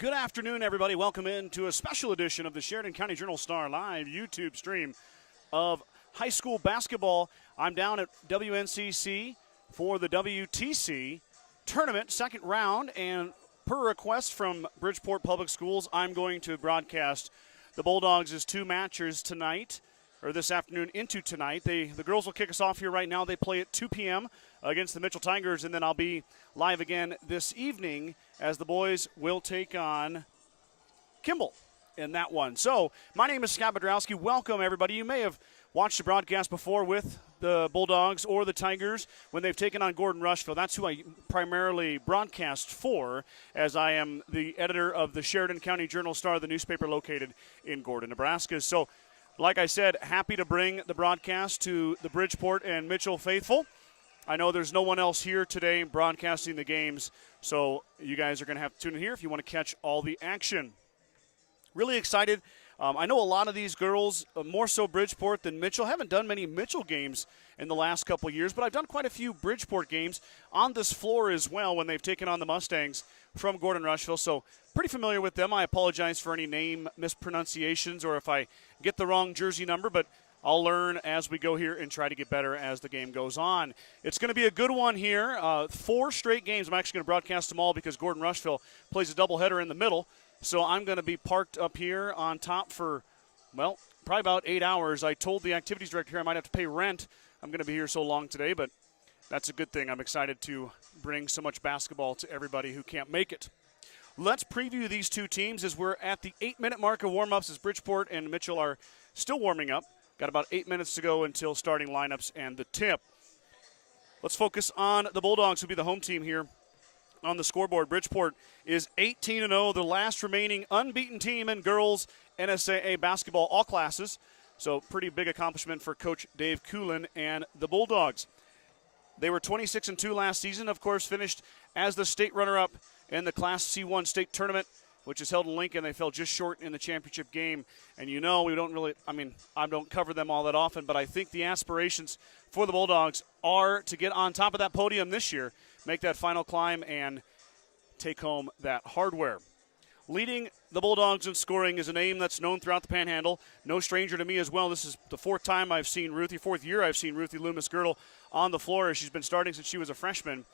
Good afternoon, everybody. Welcome in to a special edition of the Sheridan County Journal-Star live YouTube stream of high school basketball. I'm down at WNCC for the WTC Tournament, second round, and per request from Bridgeport Public Schools, I'm going to broadcast the Bulldogs' two matches tonight, or this afternoon into tonight. The girls will kick us off here right now. They play at 2 p.m. against the Mitchell Tigers, and then I'll be live again this evening as the boys will take on Kimball in that one. So my name is Scott Bedrowski. Welcome, everybody. You may have watched the broadcast before with the Bulldogs or the Tigers when they've taken on Gordon Rushville. That's who I primarily broadcast for, as I am the editor of the Sheridan County Journal-Star, the newspaper located in Gordon, Nebraska. So, like I said, happy to bring the broadcast to the Bridgeport and Mitchell faithful. I know there's no one else here today broadcasting the games, so you guys are going to have to tune in here if you want to catch all the action. Really excited. I know a lot of these girls, more so Bridgeport than Mitchell. Haven't done many Mitchell games in the last couple of years, but I've done quite a few Bridgeport games on this floor as well when they've taken on the Mustangs from Gordon Rushville, so pretty familiar with them. I apologize for any name mispronunciations or if I get the wrong jersey number, but I'll learn as we go here and try to get better as the game goes on. It's going to be a good one here. 4 straight games. I'm actually going to broadcast them all because Gordon Rushville plays a doubleheader in the middle. So I'm going to be parked up here on top for, well, probably about 8 hours. I told the activities director here I might have to pay rent. I'm going to be here so long today, but that's a good thing. I'm excited to bring so much basketball to everybody who can't make it. Let's preview these two teams as we're at the 8-minute mark of warm-ups as Bridgeport and Mitchell are still warming up. Got about 8 minutes to go until starting lineups and the tip. Let's focus on the Bulldogs, who'll be the home team here on the scoreboard. Bridgeport is 18-0, the last remaining unbeaten team in girls NSAA basketball, all classes. So pretty big accomplishment for Coach Dave Coolin and the Bulldogs. They were 26-2 last season, of course, finished as the state runner-up in the Class C1 state tournament, which is held in Lincoln. They fell just short in the championship game. And you know, we don't really, I don't cover them all that often, but I think the aspirations for the Bulldogs are to get on top of that podium this year, make that final climb, and take home that hardware. Leading the Bulldogs in scoring is a name that's known throughout the Panhandle. No stranger to me as well. This is the fourth year I've seen Ruthie Loomis-Girdle on the floor. She's been starting since she was a freshman.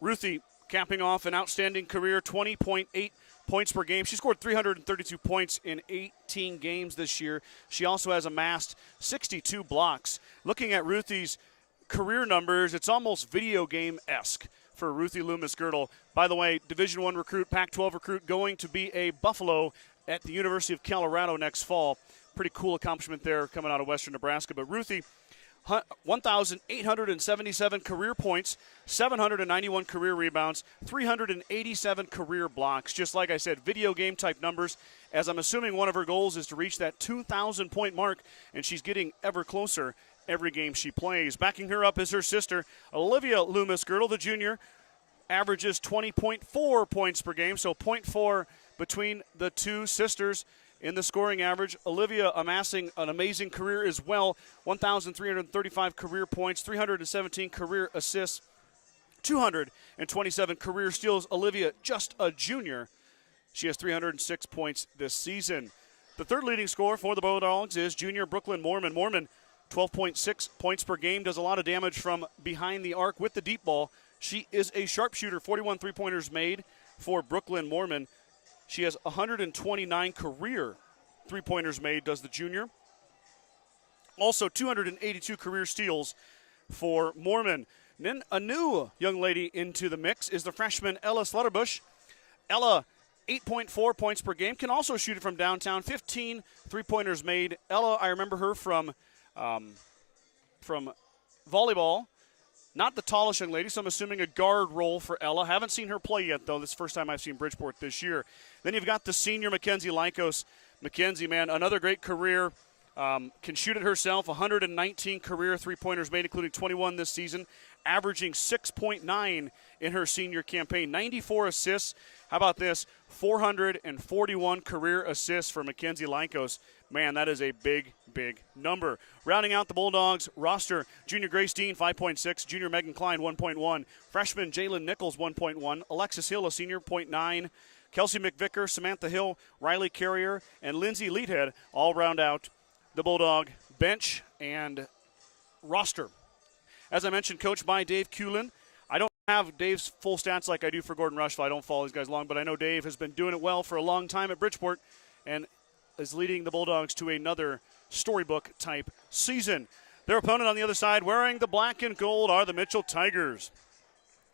Ruthie capping off an outstanding career, 20.8 points per game. She scored 332 points in 18 games this year. She also has amassed 62 blocks. Looking at Ruthie's career numbers, it's almost video game-esque for Ruthie Loomis-Girdle. By the way, Division I recruit, Pac-12 recruit, going to be a Buffalo at the University of Colorado next fall. Pretty cool accomplishment there coming out of Western Nebraska. But Ruthie, 1,877 career points, 791 career rebounds, 387 career blocks. Just like I said, video game type numbers, as I'm assuming one of her goals is to reach that 2,000 point mark, and she's getting ever closer every game she plays. Backing her up is her sister, Olivia Loomis-Girdle, the junior, averages 20.4 points per game, so 0.4 between the two sisters in the scoring average. Olivia amassing an amazing career as well, 1,335 career points, 317 career assists, 227 career steals. Olivia, just a junior. She has 306 points this season. The third leading scorer for the Bulldogs is junior Brooklyn Mormon. Mormon, 12.6 points per game, does a lot of damage from behind the arc with the deep ball. She is a sharpshooter, 41 three-pointers made for Brooklyn Mormon. She has 129 career three-pointers made, does the junior. Also 282 career steals for Mormon. And then a new young lady into the mix is the freshman Ella Slutterbush. Ella, 8.4 points per game, can also shoot it from downtown, 15 three-pointers made. Ella, I remember her from volleyball. Not the tallest young lady, so I'm assuming a guard role for Ella. Haven't seen her play yet, though. This is the first time I've seen Bridgeport this year. Then you've got the senior Mackenzie Lykos. Mackenzie, man, another great career. Can shoot it herself. 119 career three-pointers made, including 21 this season, averaging 6.9 in her senior campaign. 94 assists. How about this? 441 career assists for Mackenzie Lykos. Man, that is a big, big number. Rounding out the Bulldogs roster, junior Grace Dean, 5.6, junior Megan Klein, 1.1, freshman Jalen Nichols, 1.1, Alexis Hill, a senior, 0.9, Kelsey McVicker, Samantha Hill, Riley Carrier, and Lindsay Leadhead all round out the Bulldog bench and roster. As I mentioned, coached by Dave Kulin. I don't have Dave's full stats like I do for Gordon Rushville. I don't follow these guys long, but I know Dave has been doing it well for a long time at Bridgeport and is leading the Bulldogs to another storybook-type season. Their opponent on the other side, wearing the black and gold, are the Mitchell Tigers.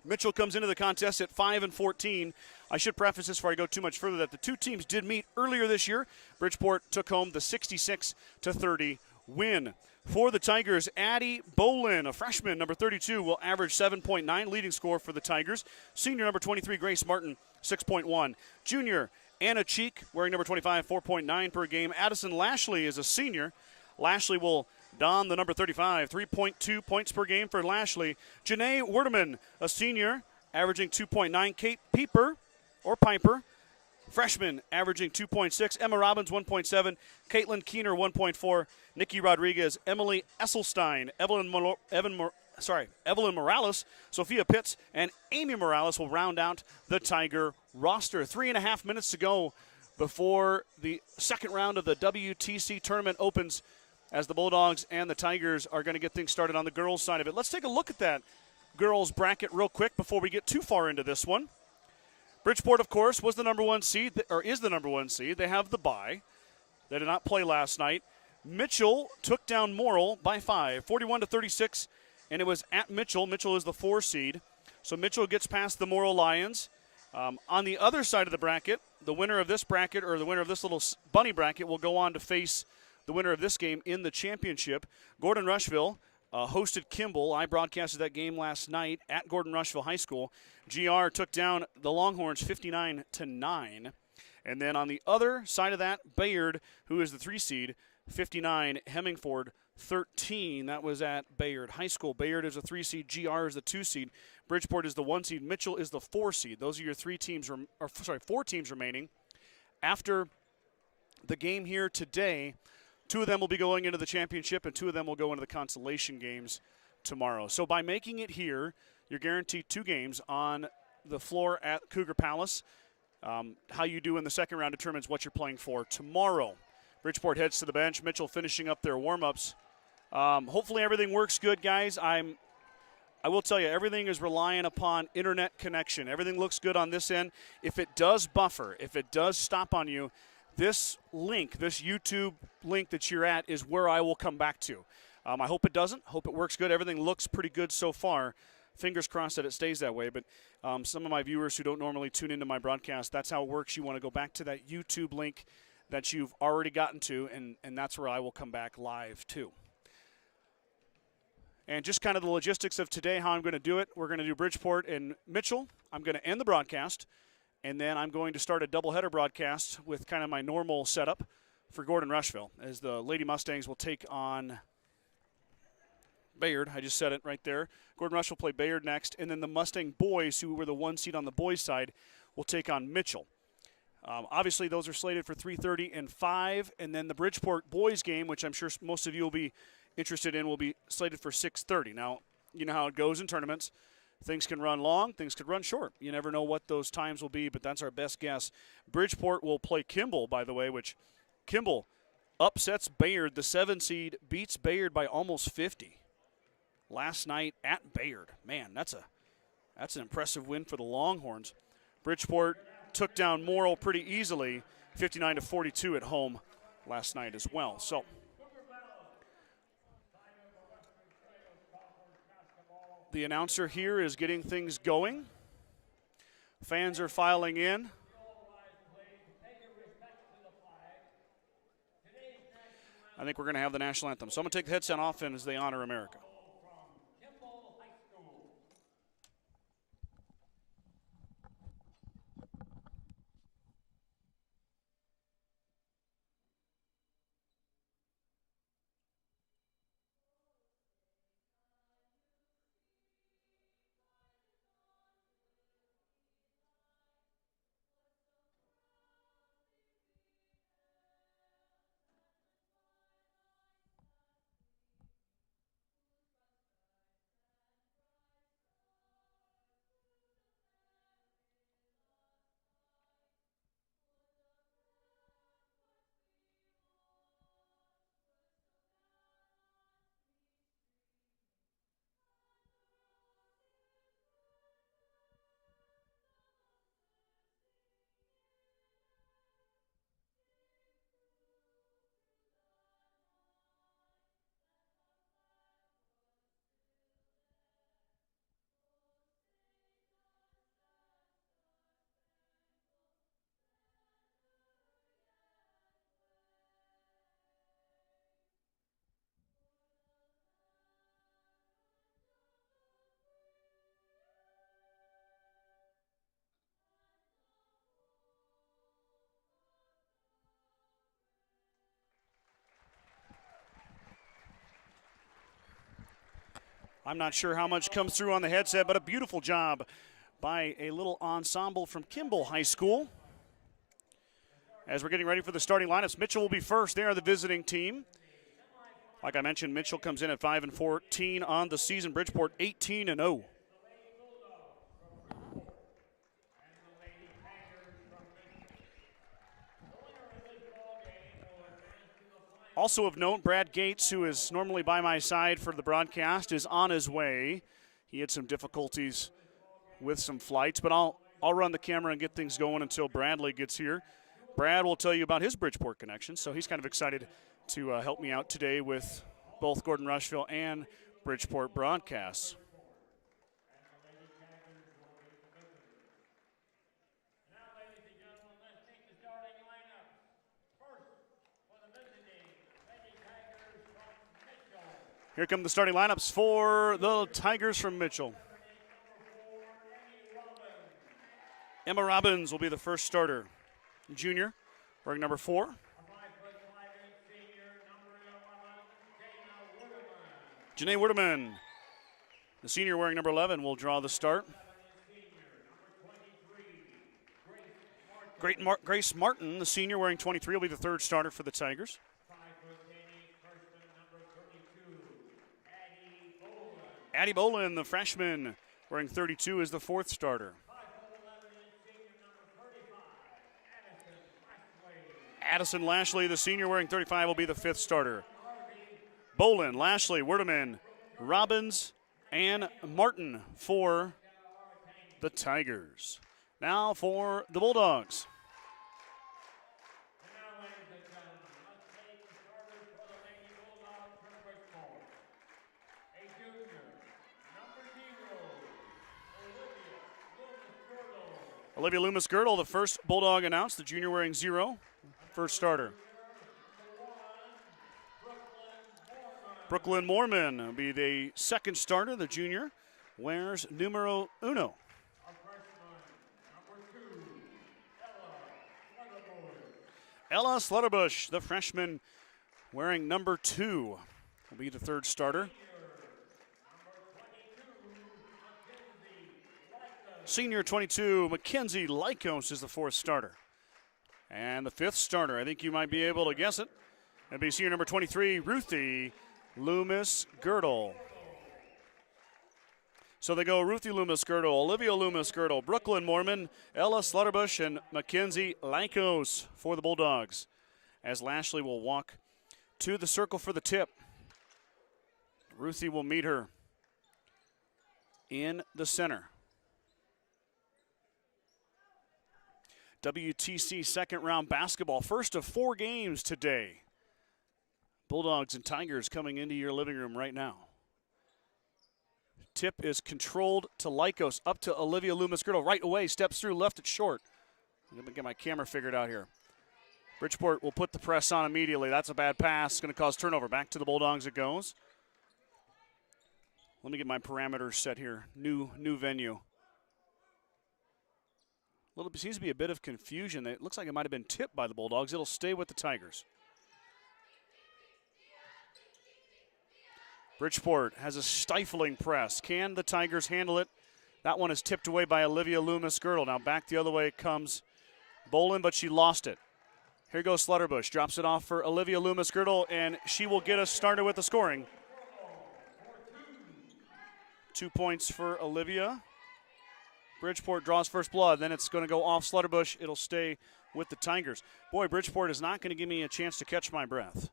Mitchell comes into the contest at 5-14. I should preface this before I go too much further that the two teams did meet earlier this year. Bridgeport took home the 66-30 win. For the Tigers, Addie Bolin, a freshman, number 32, will average 7.9, leading score for the Tigers. Senior, number 23, Grace Martin, 6.1. Junior, Anna Cheek, wearing number 25, 4.9 per game. Addison Lashley is a senior. Lashley will don the number 35, 3.2 points per game for Lashley. Janae Werdeman, a senior, averaging 2.9. Kate Piper, freshman, averaging 2.6. Emma Robbins, 1.7. Caitlin Keener, 1.4. Nikki Rodriguez, Emily Esselstein, Evelyn Morales, Sophia Pitts, and Amy Morales will round out the Tiger roster. 3.5 minutes to go before the second round of the WTC Tournament opens, as the Bulldogs and the Tigers are going to get things started on the girls' side of it. Let's take a look at that girls' bracket real quick before we get too far into this one. Bridgeport, of course, was the number one seed, or is the number one seed. They have the bye. They did not play last night. Mitchell took down Morrill by 5, 41-36, and it was at Mitchell. Mitchell is the 4 seed, so Mitchell gets past the Morrill Lions. On the other side of the bracket, the winner of this bracket, or the winner of this little bunny bracket, will go on to face the winner of this game in the championship. Gordon Rushville hosted Kimball. I broadcasted that game last night at Gordon Rushville High School. GR took down the Longhorns 59-9. And then on the other side of that, Bayard, who is the 3 seed, 59, Hemmingford 13. That was at Bayard High School. Bayard is a 3 seed, GR is the 2 seed, Bridgeport is the 1 seed, Mitchell is the 4 seed. Those are your 4 teams remaining. After the game here today, 2 of them will be going into the championship and 2 of them will go into the consolation games tomorrow. So by making it here, you're guaranteed 2 games on the floor at Cougar Palace. How you do in the second round determines what you're playing for tomorrow. Bridgeport heads to the bench. Mitchell finishing up their warm-ups. Hopefully everything works good, guys. I will tell you, everything is relying upon internet connection. Everything looks good on this end. If it does buffer, if it does stop on you, this link, this YouTube link that you're at, is where I will come back to. I hope it doesn't. Hope it works good. Everything looks pretty good so far. Fingers crossed that it stays that way. But some of my viewers who don't normally tune into my broadcast, that's how it works. You want to go back to that YouTube link that you've already gotten to, and that's where I will come back live too. And just kind of the logistics of today, how I'm going to do it. We're going to do Bridgeport and Mitchell. I'm going to end the broadcast, and then I'm going to start a doubleheader broadcast with kind of my normal setup for Gordon Rushville, as the Lady Mustangs will take on Bayard. I just said it right there. Gordon Rush will play Bayard next, and then the Mustang boys, who were the 1 seed on the boys' side, will take on Mitchell. Obviously, those are slated for 3:30 and 5, and then the Bridgeport boys game, which I'm sure most of you will be interested in, will be slated for 6:30. Now, you know how it goes in tournaments. Things can run long, things could run short. You never know what those times will be, but that's our best guess. Bridgeport will play Kimball, by the way, which Kimball upsets Bayard. The 7 seed beats Bayard by almost 50 last night at Bayard. Man, that's an impressive win for the Longhorns. Bridgeport took down Morrill pretty easily, 59-42 at home last night as well. So the announcer here is getting things going. Fans are filing in. I think we're going to have the national anthem. So I'm going to take the headset off and as they honor America. I'm not sure how much comes through on the headset, but a beautiful job by a little ensemble from Kimball High School. As we're getting ready for the starting lineups, Mitchell will be first. They are the visiting team. Like I mentioned, Mitchell comes in at 5-14 on the season. Bridgeport 18-0. Also of note, Brad Gates, who is normally by my side for the broadcast, is on his way. He had some difficulties with some flights, but I'll run the camera and get things going until Bradley gets here. Brad will tell you about his Bridgeport connection, so he's kind of excited to help me out today with both Gordon Rushville and Bridgeport broadcasts. Here come the starting lineups for the Tigers from Mitchell. Emma Robbins will be the first starter. Junior, wearing number 4. Janae Wurdeman, the senior, wearing number 11, will draw the start. Grace Martin, the senior, wearing 23, will be the third starter for the Tigers. Addie Bolin, the freshman, wearing 32, is the fourth starter. Addison Lashley, the senior, wearing 35, will be the fifth starter. Bolin, Lashley, Wurdeman, Robbins, and Martin for the Tigers. Now for the Bulldogs. Olivia Loomis-Girdle, the first Bulldog announced, the junior wearing 0, first starter. Brooklyn Moorman will be the second starter. The junior wears numero 1. Ella Slutterbush, the freshman, wearing number 2, will be the third starter. Senior 22, Mackenzie Lycos, is the fourth starter. And the fifth starter, I think you might be able to guess it. That'd be senior number 23, Ruthie Loomis-Girdle. So they go Ruthie Loomis-Girdle, Olivia Loomis-Girdle, Brooklyn Moorman, Ella Slutterbush, and Mackenzie Lycos for the Bulldogs. As Lashley will walk to the circle for the tip. Ruthie will meet her in the center. WTC second round basketball, first of 4 games today. Bulldogs and Tigers coming into your living room right now. Tip is controlled to Lycos, up to Olivia Loomis-Girdle, right away, steps through, left it short. Let me get my camera figured out here. Bridgeport will put the press on immediately. That's a bad pass, it's going to cause turnover. Back to the Bulldogs it goes. Let me get my parameters set here. New venue. Seems to be a bit of confusion. It looks like it might have been tipped by the Bulldogs. It'll stay with the Tigers. Bridgeport has a stifling press. Can the Tigers handle it? That one is tipped away by Olivia Loomis-Girdle. Now back the other way comes Bolin, but she lost it. Here goes Slutterbush. Drops it off for Olivia Loomis-Girdle, and she will get us started with the scoring. 2 points for Olivia. Bridgeport draws first blood, then it's going to go off Slutterbush. It'll stay with the Tigers. Boy, Bridgeport is not going to give me a chance to catch my breath.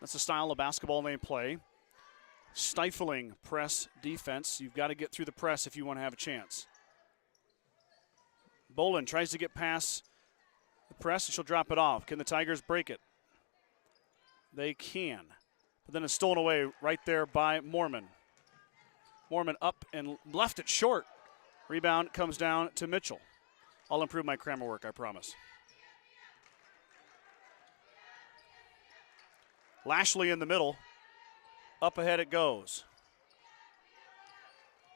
That's the style of basketball they play. Stifling press defense. You've got to get through the press if you want to have a chance. Bolin tries to get past the press, and she'll drop it off. Can the Tigers break it? They can. But then it's stolen away right there by Moorman. Moorman up and left it short. Rebound comes down to Mitchell. I'll improve my grammar work, I promise. Lashley in the middle. Up ahead it goes.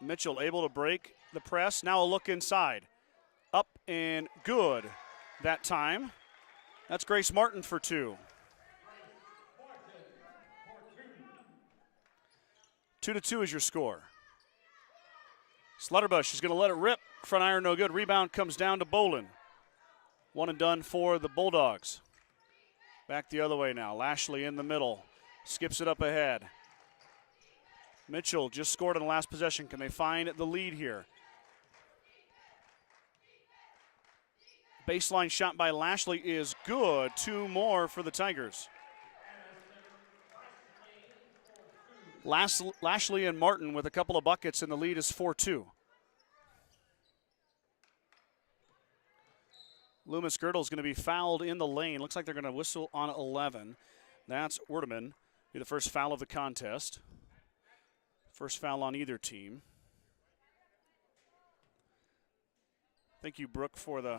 Mitchell able to break the press. Now a look inside. Up and good that time. That's Grace Martin for 2. 2-2 is your score. Slutterbush is going to let it rip. Front iron no good. Rebound comes down to Bolin. One and done for the Bulldogs. Back the other way now. Lashley in the middle. Skips it up ahead. Mitchell just scored on the last possession. Can they find the lead here? Baseline shot by Lashley is good. 2 more for the Tigers. Lashley and Martin with a couple of buckets, and the lead is 4-2. Loomis Girdle is going to be fouled in the lane. Looks like they're going to whistle on 11. That's Werdeman. Be the first foul of the contest. First foul on either team. Thank you, Brooke, for the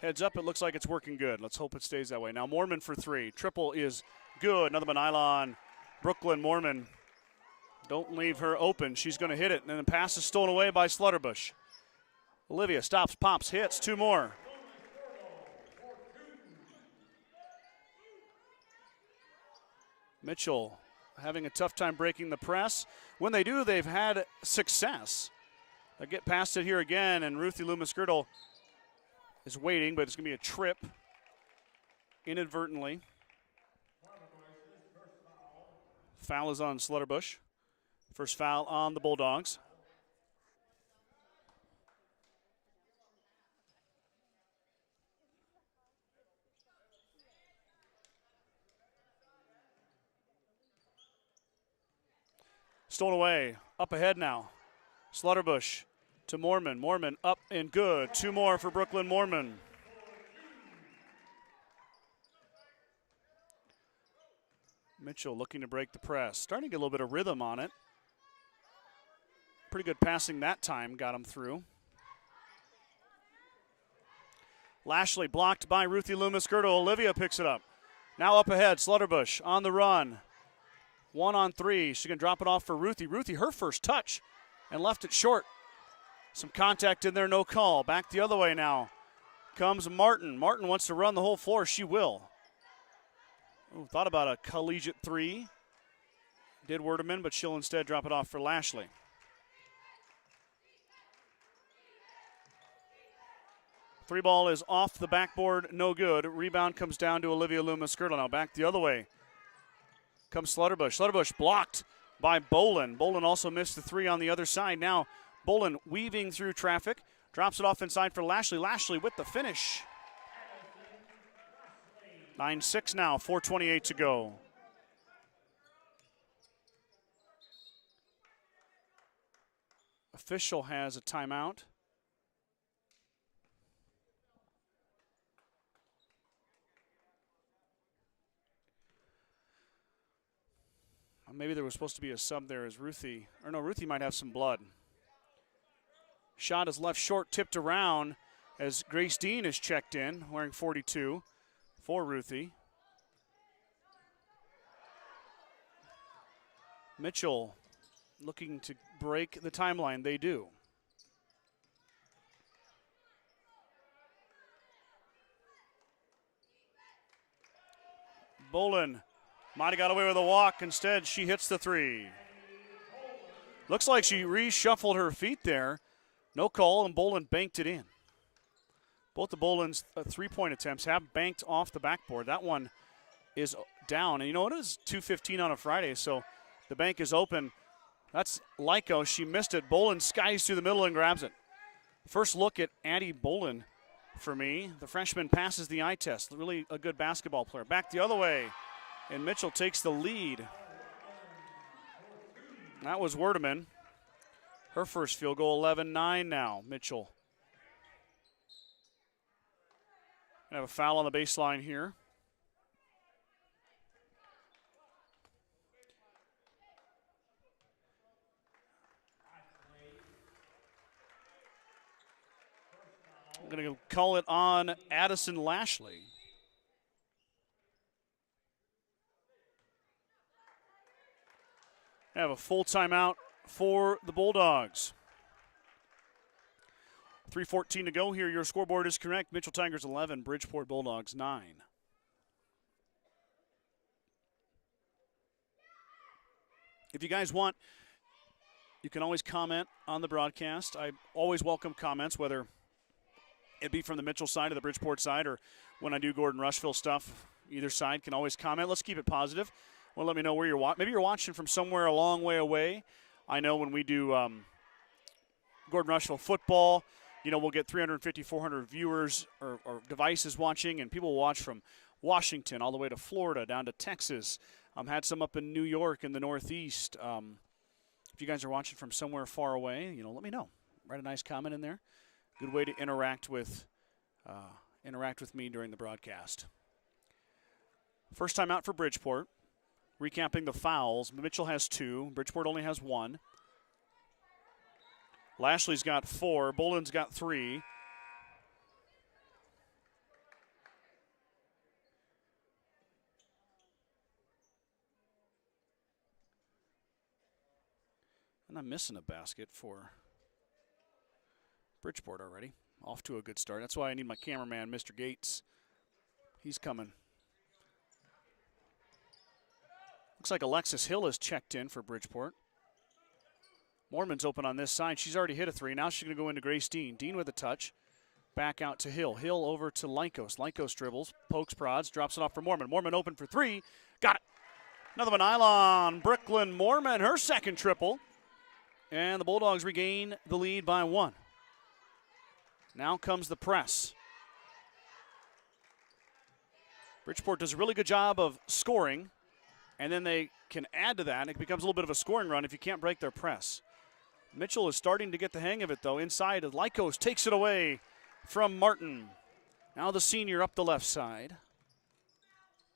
heads up. It looks like it's working good. Let's hope it stays that way. Now Mormon for 3. Triple is good. Another Manila Brooklyn Mormon. Don't leave her open. She's going to hit it. And then the pass is stolen away by Slutterbush. Olivia stops, pops, hits. 2 more. Mitchell having a tough time breaking the press. When they do, they've had success. They get past it here again, and Ruthie Loomis-Girdle is waiting, but it's going to be a trip inadvertently. Foul is on Slutterbush. First foul on the Bulldogs. Stolen away. Up ahead now. Slutterbush to Mormon. Mormon up and good. 2 more for Brooklyn Mormon. Mitchell looking to break the press. Starting to get a little bit of rhythm on it. Pretty good passing that time. Got him through. Lashley blocked by Ruthie Loomis-Girdle. Olivia picks it up. Now up ahead. Slutterbush on the run. 1 on 3. She's going to drop it off for Ruthie. Ruthie, her first touch, and left it short. Some contact in there, no call. Back the other way now comes Martin. Martin wants to run the whole floor. She will. Ooh, thought about a collegiate 3. Did Werdeman, but she'll instead drop it off for Lashley. Three ball is off the backboard, no good. Rebound comes down to Olivia Loomis-Girdle. Now back the other way comes Slutterbush. Slutterbush blocked by Bolin. Bolin also missed the 3 on the other side. Now Bolin weaving through traffic. Drops it off inside for Lashley. Lashley with the finish. 9-6 now, 4:28 to go. Official has a timeout. Maybe there was supposed to be a sub there as Ruthie, or no, Ruthie might have some blood. Shot is left short, tipped around as Grace Dean is checked in, wearing 42 for Ruthie. Mitchell looking to break the timeline. They do. Bolin might have got away with a walk. Instead, she hits the 3. Looks like she reshuffled her feet there. No call, and Bolin banked it in. Both the Bolin's 3-point attempts have banked off the backboard. That one is down. And you know, it is 2:15 on a Friday, so the bank is open. That's Lyko. She missed it. Bolin skies through the middle and grabs it. First look at Addie Bolin for me. The freshman passes the eye test. Really a good basketball player. Back the other way. And Mitchell takes the lead. That was Werdeman. Her first field goal, 11-9 now, Mitchell. Have a foul on the baseline here. I'm going to call it on Addison Lashley. Have a full timeout for the Bulldogs. 3:14 to go here. Your scoreboard is correct. Mitchell Tigers 11, Bridgeport Bulldogs 9. If you guys want, you can always comment on the broadcast. I always welcome comments, whether it be from the Mitchell side or the Bridgeport side, or when I do Gordon Rushville stuff. Either side can always comment. Let's keep it positive. Well, let me know where you're watching. Maybe you're watching from somewhere a long way away. I know when we do Gordon Rushville football, you know, we'll get 350, 400 viewers or devices watching, and people watch from Washington all the way to Florida, down to Texas. Had some up in New York in the Northeast. If you guys are watching from somewhere far away, you know, let me know. Write a nice comment in there. Good way to interact with me during the broadcast. First time out for Bridgeport. Recapping the fouls. Mitchell has 2. Bridgeport only has 1. Lashley's got 4. Boland's got 3. And I'm missing a basket for Bridgeport already. Off to a good start. That's why I need my cameraman, Mr. Gates. He's coming. Looks like Alexis Hill is checked in for Bridgeport. Mormon's open on this side. She's already hit a 3. Now she's going to go into Grace Dean. Dean with a touch. Back out to Hill. Hill over to Lynkos. Lynkos dribbles, pokes, prods, drops it off for Mormon. Mormon open for 3. Got it. Another one, Ilon Brooklyn Mormon, her second triple. And the Bulldogs regain the lead by 1. Now comes the press. Bridgeport does a really good job of scoring, and then they can add to that. It becomes a little bit of a scoring run if you can't break their press. Mitchell is starting to get the hang of it, though. Inside, Lynkos takes it away from Martin. Now the senior up the left side.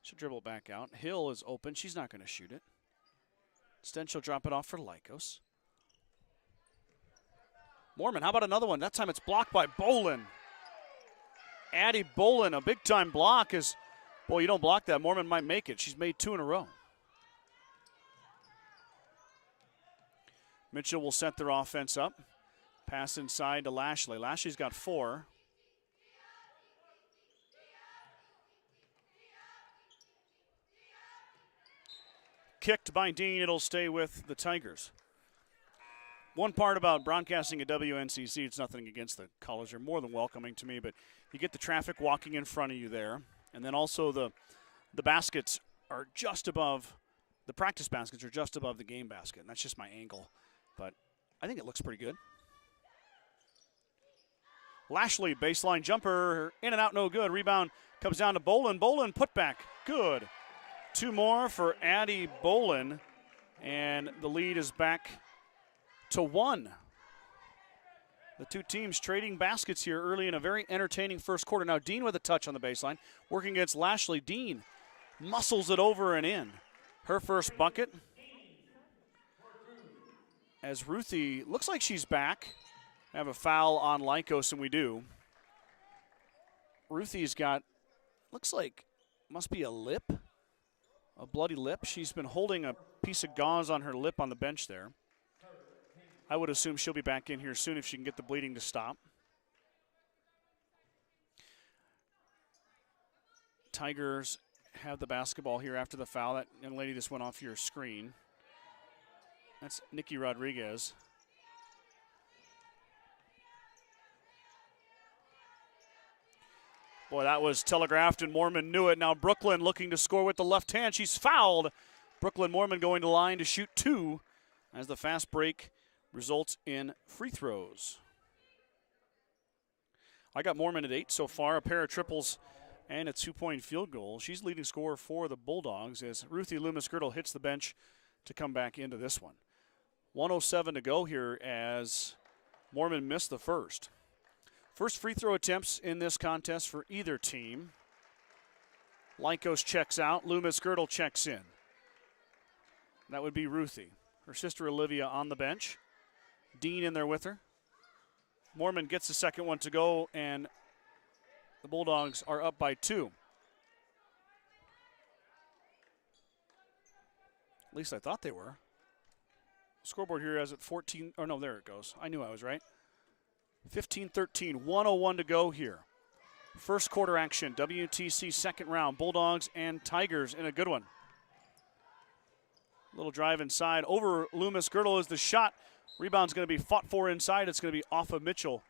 She'll dribble back out. Hill is open. She's not going to shoot it. Instead, she'll drop it off for Lynkos. Mormon, how about another one? That time it's blocked by Boland. Addie Boland, a big-time block is, boy, you don't block that. Mormon might make it. She's made 2 in a row. Mitchell will set their offense up. Pass inside to Lashley. Lashley's got 4. Kicked by Dean. It'll stay with the Tigers. One part about broadcasting at WNCC, it's nothing against the callers. They're more than welcoming to me, but you get the traffic walking in front of you there. And then also the baskets are just above, the practice baskets are just above the game basket. And that's just my angle. But I think it looks pretty good. Lashley, baseline jumper, in and out, no good. Rebound comes down to Boland. Boland, put back, good. 2 more for Addie Boland, and the lead is back to 1. The two teams trading baskets here early in a very entertaining first quarter. Now Dean with a touch on the baseline, working against Lashley. Dean muscles it over and in. Her first bucket. As Ruthie, looks like she's back. I have a foul on Lynkos, and we do. Ruthie's got, looks like, must be a lip, a bloody lip. She's been holding a piece of gauze on her lip on the bench there. I would assume she'll be back in here soon if she can get the bleeding to stop. Tigers have the basketball here after the foul. That young lady just went off your screen. That's Nikki Rodriguez. Boy, that was telegraphed, and Mormon knew it. Now Brooklyn looking to score with the left hand. She's fouled. Brooklyn Mormon going to line to shoot 2 as the fast break results in free throws. I got Mormon at 8 so far, a pair of triples and a 2-point field goal. She's leading scorer for the Bulldogs as Ruthie Loomis-Girdle hits the bench to come back into this one. 1:07 to go here as Mormon missed the first. First free throw attempts in this contest for either team. Lynkos checks out. Loomis-Girdle checks in. That would be Ruthie. Her sister Olivia on the bench. Dean in there with her. Mormon gets the second one to go, and the Bulldogs are up by 2. At least I thought they were. Scoreboard here has it 14. Oh, no, there it goes. I knew I was right. 15-13, 1:01 to go here. First quarter action, WTC second round, Bulldogs and Tigers in a good one. Little drive inside. Over Loomis Girdle is the shot. Rebound's going to be fought for inside. It's going to be off of Mitchell.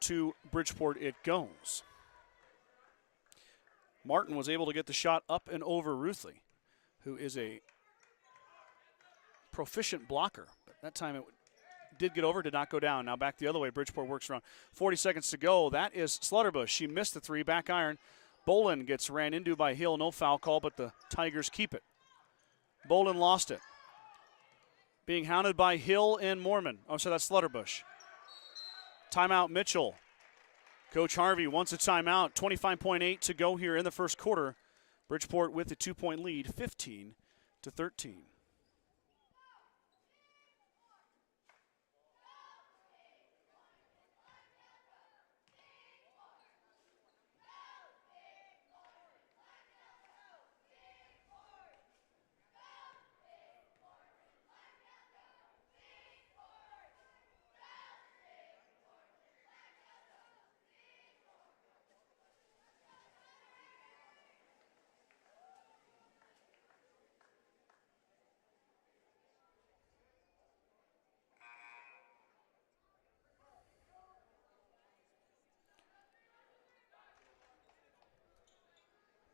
To Bridgeport it goes. Martin was able to get the shot up and over Ruthley, who is a proficient blocker. But that time it did get over, did not go down. Now back the other way. Bridgeport works around. 40 seconds to go. That is Slutterbush. She missed the three. Back iron. Bolin gets ran into by Hill. No foul call, but the Tigers keep it. Bolin lost it. Being hounded by Hill and Mormon. Oh, so that's Slutterbush. Timeout Mitchell. Coach Harvey wants a timeout. 25.8 to go here in the first quarter. Bridgeport with a 2-point lead, 15-13.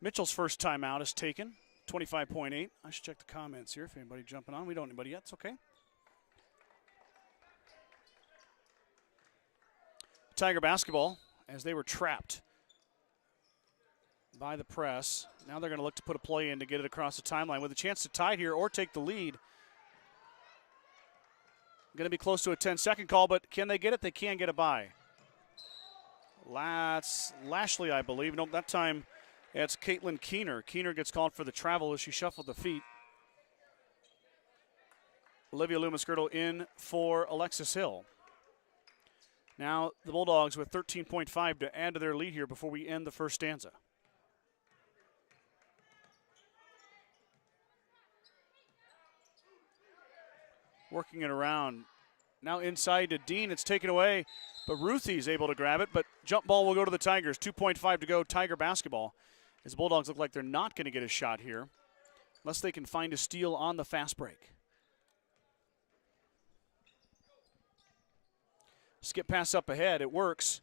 Mitchell's first timeout is taken, 25.8. I should check the comments here if anybody jumping on. We don't have anybody yet. It's okay. Tiger basketball, as they were trapped by the press. Now they're going to look to put a play in to get it across the timeline with a chance to tie here or take the lead. Going to be close to a 10-second call, but can they get it? They can get it by. That's Lashley, I believe. Nope, that time it's Caitlin Keener. Keener gets called for the travel as she shuffled the feet. Olivia Loomis-Girdle in for Alexis Hill. Now the Bulldogs with 13.5 to add to their lead here before we end the first stanza. Working it around. Now inside to Dean. It's taken away, but Ruthie's able to grab it, but jump ball will go to the Tigers. 2.5 to go, Tiger basketball. As the Bulldogs look like they're not going to get a shot here unless they can find a steal on the fast break. Skip pass up ahead. It works.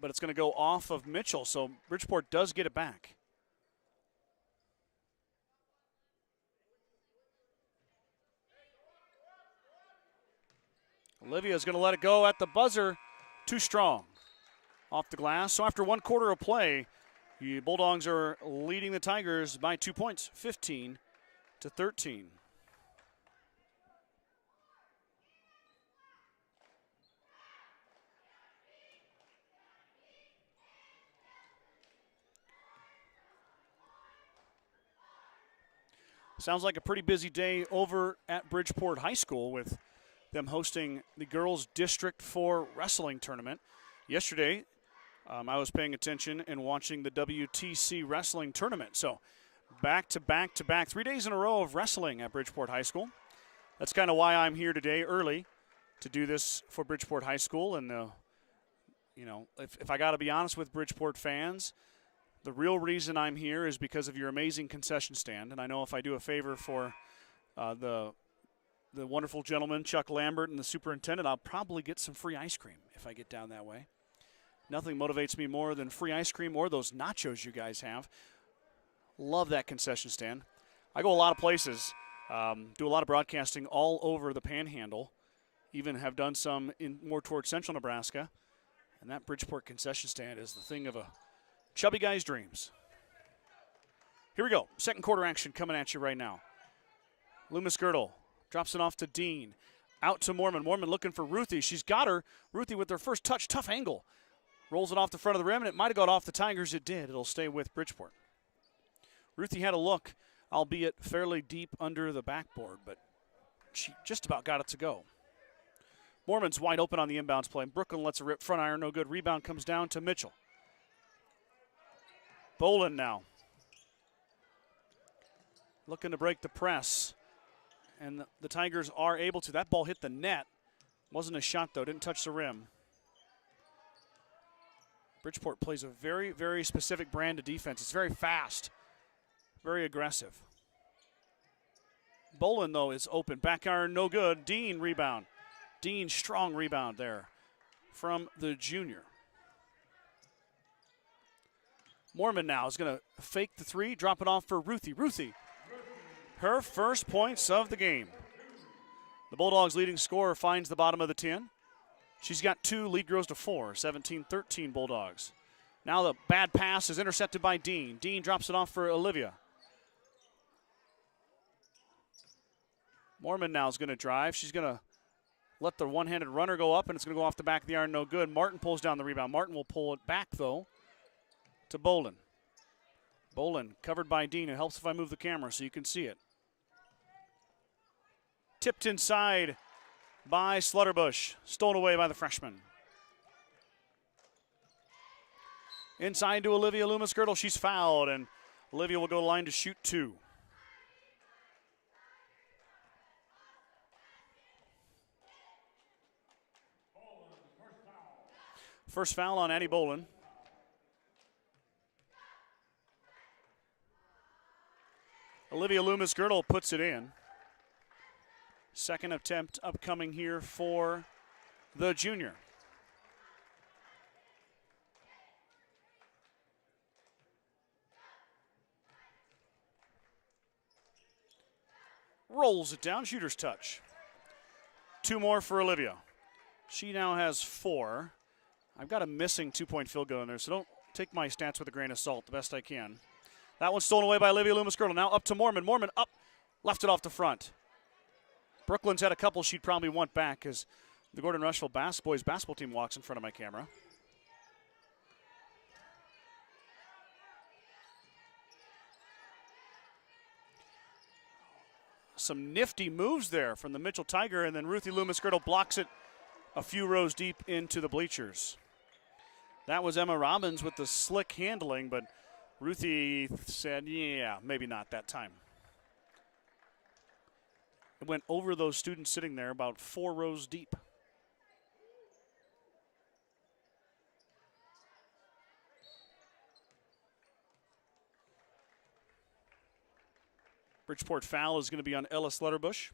But it's going to go off of Mitchell, so Bridgeport does get it back. Olivia's going to let it go at the buzzer. Too strong. Off the glass. So after one quarter of play, the Bulldogs are leading the Tigers by 2 points, 15-13. Sounds like a pretty busy day over at Bridgeport High School with them hosting the Girls District 4 Wrestling Tournament. Yesterday, I was paying attention and watching the WTC Wrestling Tournament. So back to back to back, 3 days in a row of wrestling at Bridgeport High School. That's kind of why I'm here today early to do this for Bridgeport High School. And, you know, if I got to be honest with Bridgeport fans, the real reason I'm here is because of your amazing concession stand. And I know if I do a favor for the wonderful gentleman, Chuck Lambert, and the superintendent, I'll probably get some free ice cream if I get down that way. Nothing motivates me more than free ice cream or those nachos you guys have. Love that concession stand. I go a lot of places, do a lot of broadcasting all over the Panhandle, even have done some in more towards central Nebraska. And that Bridgeport concession stand is the thing of a chubby guy's dreams. Here we go. Second quarter action coming at you right now. Loomis-Girdle drops it off to Dean. Out to Mormon. Mormon looking for Ruthie. She's got her. Ruthie with their first touch. Tough angle. Rolls it off the front of the rim, and it might have got off the Tigers. It did. It'll stay with Bridgeport. Ruthie had a look, albeit fairly deep under the backboard, but she just about got it to go. Mormon's wide open on the inbounds play. Brooklyn lets it rip. Front iron, no good. Rebound comes down to Mitchell. Bolin now. Looking to break the press. And the Tigers are able to. That ball hit the net. Wasn't a shot, though. Didn't touch the rim. Bridgeport plays a very, very specific brand of defense. It's very fast, very aggressive. Bolin, though, is open. Back iron, no good. Dean rebound. Dean, strong rebound there from the junior. Mormon now is going to fake the three, drop it off for Ruthie. Ruthie, her first points of the game. The Bulldogs' leading scorer finds the bottom of the 10. She's got 2, lead grows to 4, 17-13 Bulldogs. Now the bad pass is intercepted by Dean. Dean drops it off for Olivia. Mormon now is going to drive. She's going to let the one-handed runner go up, and it's going to go off the back of the iron, no good. Martin pulls down the rebound. Martin will pull it back, though, to Bolin. Bolin covered by Dean. It helps if I move the camera so you can see it. Tipped inside by Slutterbush. Stolen away by the freshman. Inside to Olivia Loomis-Girdle. She's fouled, and Olivia will go to the line to shoot 2. First foul on Addie Bolin. Olivia Loomis-Girdle puts it in. Second attempt upcoming here for the junior. Rolls it down, shooter's touch. 2 more for Olivia. She now has 4. I've got a missing 2-point field goal in there, so don't take my stats with a grain of salt, the best I can. That one's stolen away by Olivia Loomis-Girdle. Now up to Mormon. Mormon up, left it off the front. Brooklyn's had a couple she'd probably want back as the Gordon Rushville boys basketball team walks in front of my camera. Some nifty moves there from the Mitchell Tiger, and then Ruthie Loomis-Girdle blocks it a few rows deep into the bleachers. That was Emma Robbins with the slick handling, but Ruthie said, yeah, maybe not that time. It went over those students sitting there about 4 rows deep. Bridgeport foul is going to be on Ella Slutterbush.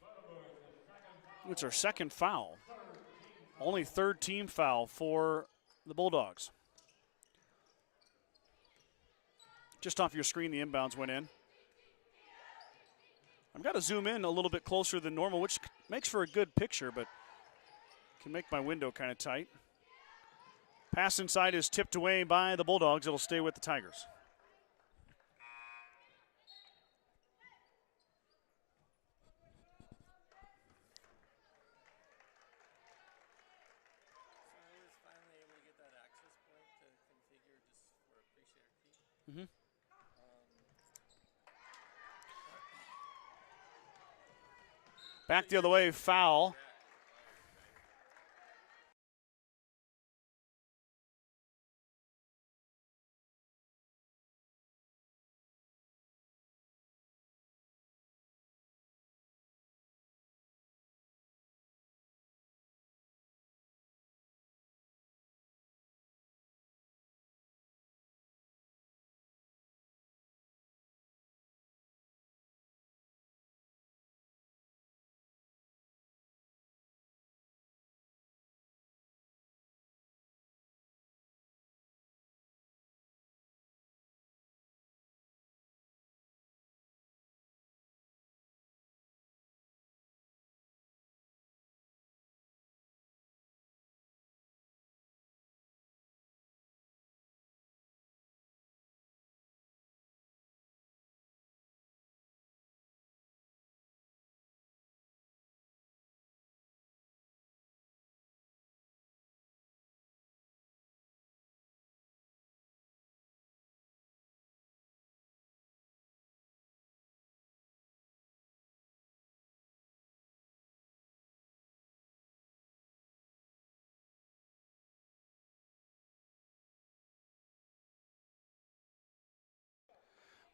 It's her second foul. Only 3rd team foul for the Bulldogs. Just off your screen, the inbounds went in. I've got to zoom in a little bit closer than normal, which makes for a good picture, but can make my window kind of tight. Pass inside is tipped away by the Bulldogs. It'll stay with the Tigers. Back the other way, foul.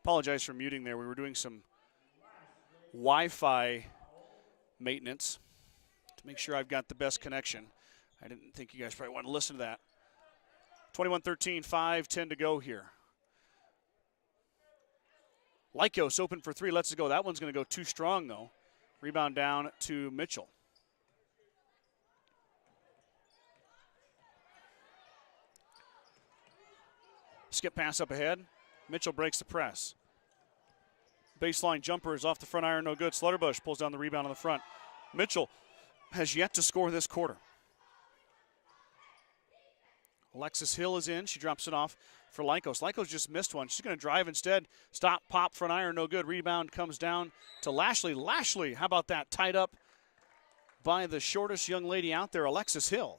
Apologize for muting there. We were doing some Wi-Fi maintenance to make sure I've got the best connection. I didn't think you guys probably want to listen to that. 21-13, 5:10 to go here. Lycos open for 3, lets it go. That one's going to go too strong, though. Rebound down to Mitchell. Skip pass up ahead. Mitchell breaks the press. Baseline jumper is off the front iron, no good. Slutterbush pulls down the rebound on the front. Mitchell has yet to score this quarter. Alexis Hill is in. She drops it off for Lykos. Lykos just missed one. She's going to drive instead. Stop, pop, front iron, no good. Rebound comes down to Lashley. Lashley, how about that? Tied up by the shortest young lady out there, Alexis Hill.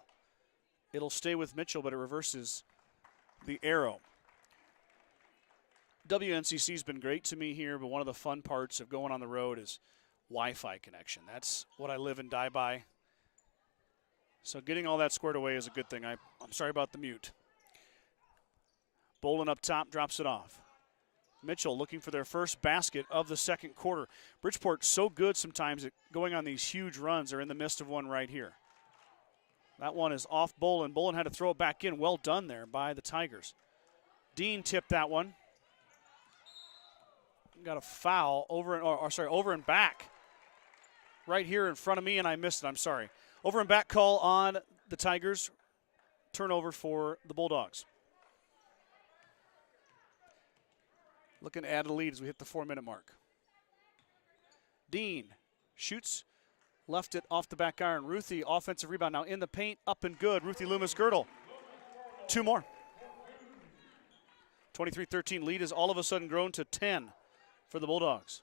It'll stay with Mitchell, but it reverses the arrow. WNCC's been great to me here, but one of the fun parts of going on the road is Wi-Fi connection. That's what I live and die by. So getting all that squared away is a good thing. I'm sorry about the mute. Bolin up top, drops it off. Mitchell looking for their first basket of the second quarter. Bridgeport's so good sometimes at going on these huge runs. They're in the midst of one right here. That one is off Bolin. Bolin had to throw it back in. Well done there by the Tigers. Dean tipped that one. Got a foul over and back. Right here in front of me, and I missed it. I'm sorry. Over and back call on the Tigers. Turnover for the Bulldogs. Looking to add a lead as we hit the 4-minute mark. Dean shoots, left it off the back iron. Ruthie, offensive rebound now in the paint, up and good. Ruthie Loomis-Girdle. 2 more. 23-13 lead has all of a sudden grown to 10 for the Bulldogs.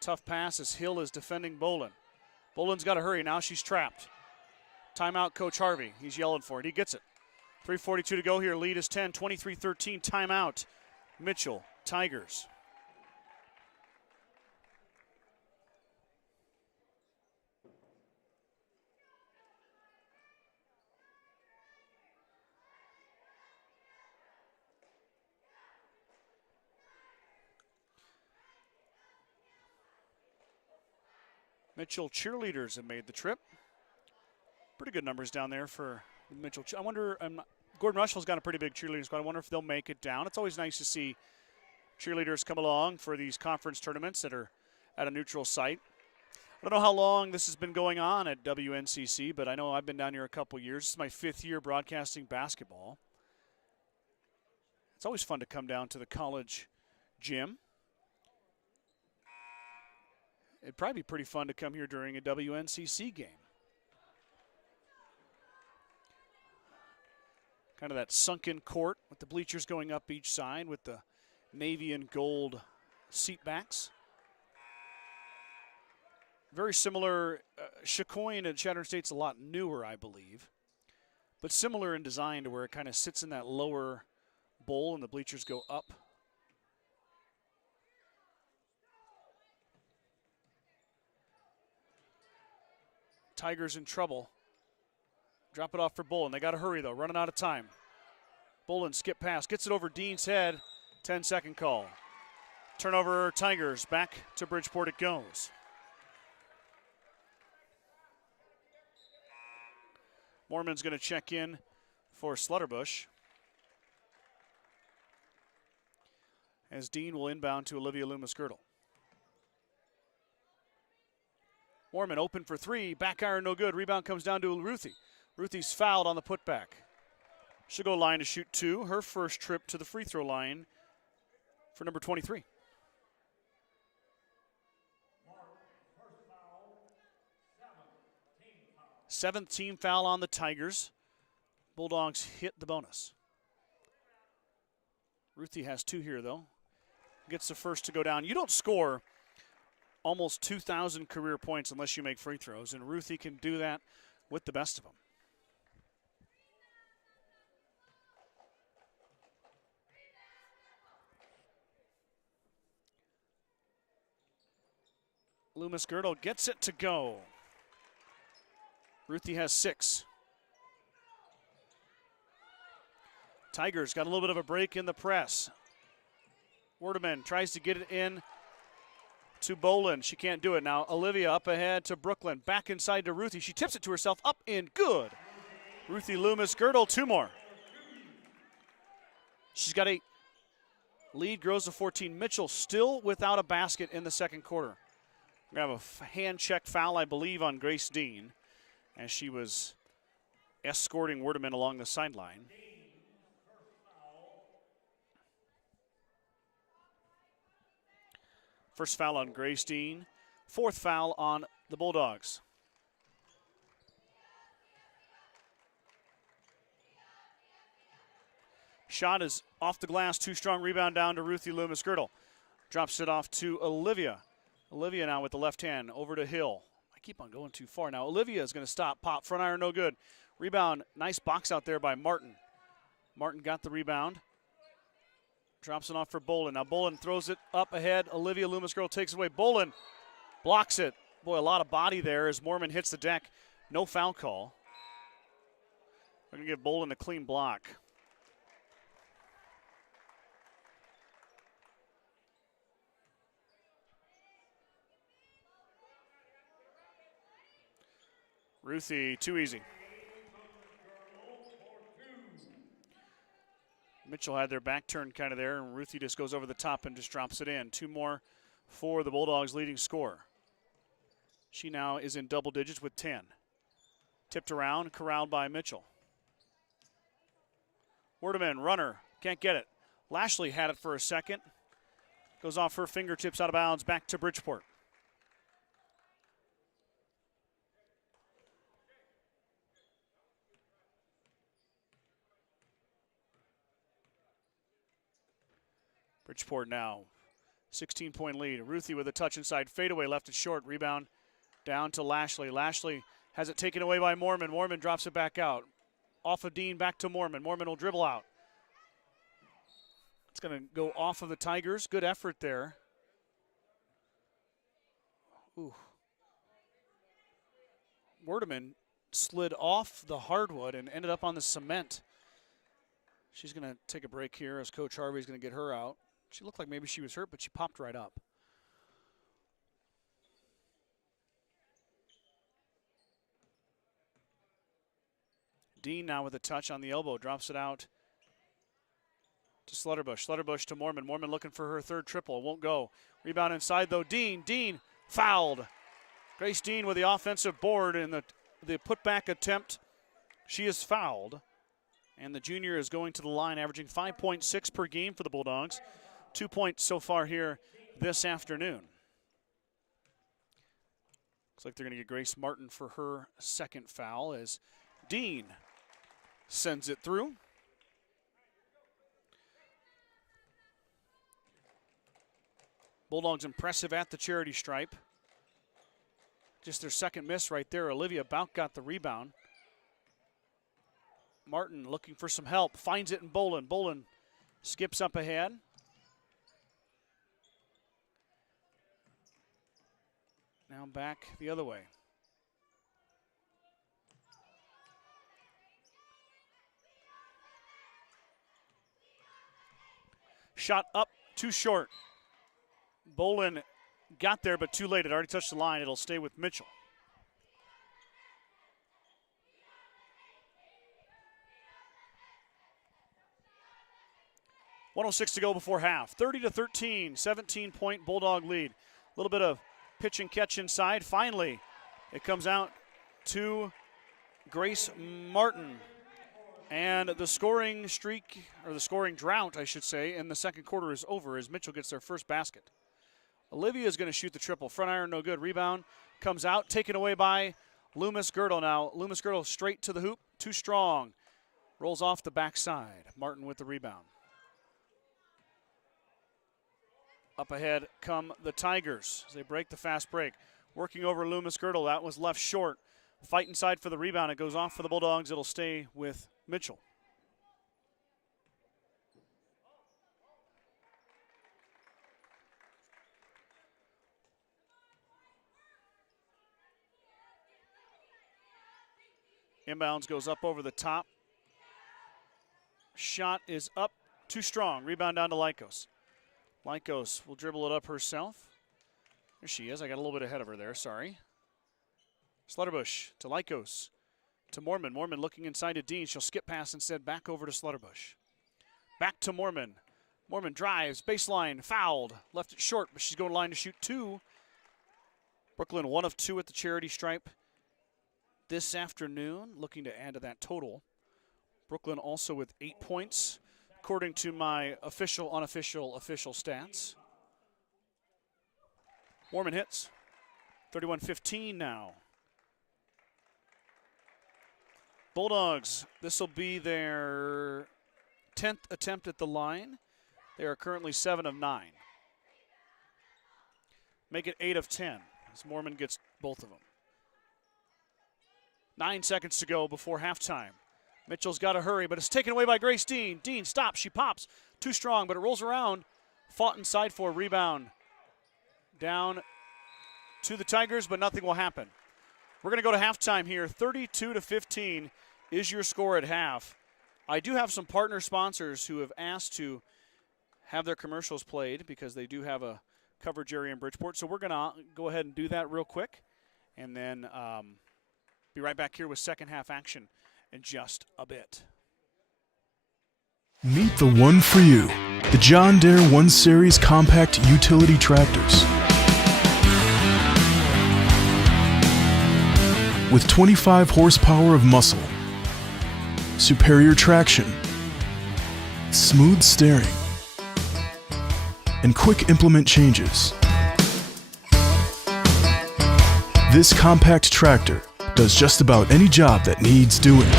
Tough pass as Hill is defending Bolin. Bolin's got to hurry now. She's trapped. Timeout, Coach Harvey. He's yelling for it. He gets it. 3:42 to go here. Lead is 10. 23-13. Timeout. Mitchell, Tigers. Mitchell cheerleaders have made the trip. Pretty good numbers down there for Mitchell. I wonder, Gordon Rushville's got a pretty big cheerleading squad. I wonder if they'll make it down. It's always nice to see cheerleaders come along for these conference tournaments that are at a neutral site. I don't know how long this has been going on at WNCC, but I know I've been down here a couple years. This is my 5th year broadcasting basketball. It's always fun to come down to the college gym. It'd probably be pretty fun to come here during a WNCC game. Kind of that sunken court with the bleachers going up each side with the navy and gold seat backs. Very similar. Chicoine at Chatham State's a lot newer, I believe, but similar in design to where it kind of sits in that lower bowl and the bleachers go up. Tigers in trouble. Drop it off for Bolin. They got to hurry, though. Running out of time. Bolin skip pass. Gets it over Dean's head. 10-second call. Turnover, Tigers. Back to Bridgeport it goes. Mormon's going to check in for Slutterbush. As Dean will inbound to Olivia Loomis-Girdle. Mormon open for 3. Back iron, no good. Rebound comes down to Ruthie. Ruthie's fouled on the putback. She'll go line to shoot 2. Her first trip to the free throw line for number 23. Seventh team foul on the Tigers. Bulldogs hit the bonus. Ruthie has 2 here, though. Gets the first to go down. You don't score almost 2,000 career points unless you make free throws, and Ruthie can do that with the best of them. Loomis-Girdle gets it to go. Ruthie has 6. Tigers got a little bit of a break in the press. Werdeman tries to get it in to Bolin. She can't do it now. Olivia up ahead to Brooklyn. Back inside to Ruthie. She tips it to herself. Up in. Good. Ruthie Loomis-Girdle. 2 more. She's got 8. Lead grows to 14. Mitchell still without a basket in the second quarter. We have a hand check foul, I believe, on Grace Dean as she was escorting Werdeman along the sideline. First foul on Grace Dean. Fourth foul on the Bulldogs. Shot is off the glass, too strong. Rebound down to Ruthie Loomis-Girdle. Drops it off to Olivia. Olivia now with the left hand over to Hill. I keep on going too far now. Olivia is going to stop. Pop, front iron, no good. Rebound, nice box out there by Martin. Martin got the rebound. Drops it off for Bolin. Now Bolin throws it up ahead. Olivia Loomis-Girdle takes it away. Bolin blocks it. Boy, a lot of body there as Mormon hits the deck. No foul call. We're going to give Bolin a clean block. Ruthie, too easy. Mitchell had their back turned kind of there, and Ruthie just goes over the top and just drops it in. Two more for the Bulldogs' leading scorer. She now is in double digits with 10. Tipped around, corralled by Mitchell. Werdeman, runner, can't get it. Lashley had it for a second. Goes off her fingertips out of bounds, back to Bridgeport. Bridgeport now, 16-point lead. Ruthie with a touch inside, fadeaway, left it short. Rebound down to Lashley. Lashley has it taken away by Mormon. Mormon drops it back out. Off of Dean, back to Mormon. Mormon will dribble out. It's going to go off of the Tigers. Good effort there. Ooh. Werdeman slid off the hardwood and ended up on the cement. She's going to take a break here as Coach Harvey's going to get her out. She looked like maybe she was hurt, but she popped right up. Dean now with a touch on the elbow, drops it out to Slutterbush. Slutterbush to Mormon. Mormon looking for her third triple. Won't go. Rebound inside, though. Dean fouled. Grace Dean with the offensive board in the putback attempt. She is fouled. And the junior is going to the line, averaging 5.6 per game for the Bulldogs. 2 points so far here this afternoon. Looks like they're going to get Grace Martin for her second foul as Dean sends it through. Bulldogs impressive at the charity stripe. Just their second miss right there. Olivia Bouk got the rebound. Martin looking for some help, finds it in Bolin. Bolin skips up ahead. Now back the other way. Shot up, too short. Bolin got there, but too late. It already touched the line. It'll stay with Mitchell. .106 to go before half. 30-13, 17-point Bulldog lead. A little bit of pitch and catch inside. Finally, it comes out to Grace Martin. And the scoring streak, or the scoring drought, I should say, in the second quarter is over as Mitchell gets their first basket. Olivia is going to shoot the triple. Front iron, no good. Rebound comes out, taken away by Loomis-Girdle now. Loomis-Girdle straight to the hoop, too strong. Rolls off the backside. Martin with the rebound. Up ahead come the Tigers as they break the fast break. Working over Loomis-Girdle, that was left short. Fight inside for the rebound. It goes off for the Bulldogs. It'll stay with Mitchell. Inbounds goes up over the top. Shot is up, too strong. Rebound down to Lykos. Lykos will dribble it up herself. There she is. I got a little bit ahead of her there, sorry. Slutterbush to Lykos. To Mormon. Mormon looking inside to Dean. She'll skip pass instead back over to Slutterbush. Back to Mormon. Mormon drives, baseline, fouled. Left it short, but she's going to line to shoot two. Brooklyn 1 of 2 at the charity stripe this afternoon, looking to add to that total. Brooklyn also with 8 points, according to my official, unofficial, official stats. Mormon hits. 31-15 now. Bulldogs, this will be their 10th attempt at the line. They are currently 7 of 9. Make it 8 of 10 as Mormon gets both of them. 9 seconds to go before halftime. Mitchell's got to hurry, but it's taken away by Grace Dean. Dean stops, she pops. Too strong, but it rolls around. Fought inside for a rebound. Down to the Tigers, but nothing will happen. We're going to go to halftime here. 32-15 is your score at half. I do have some partner sponsors who have asked to have their commercials played because they do have a coverage area in Bridgeport. So we're going to go ahead and do that real quick and then be right back here with second half action in just a bit. Meet the one for you, the John Deere 1 Series Compact Utility Tractors. With 25 horsepower of muscle, superior traction, smooth steering, and quick implement changes. This compact tractor does just about any job that needs doing.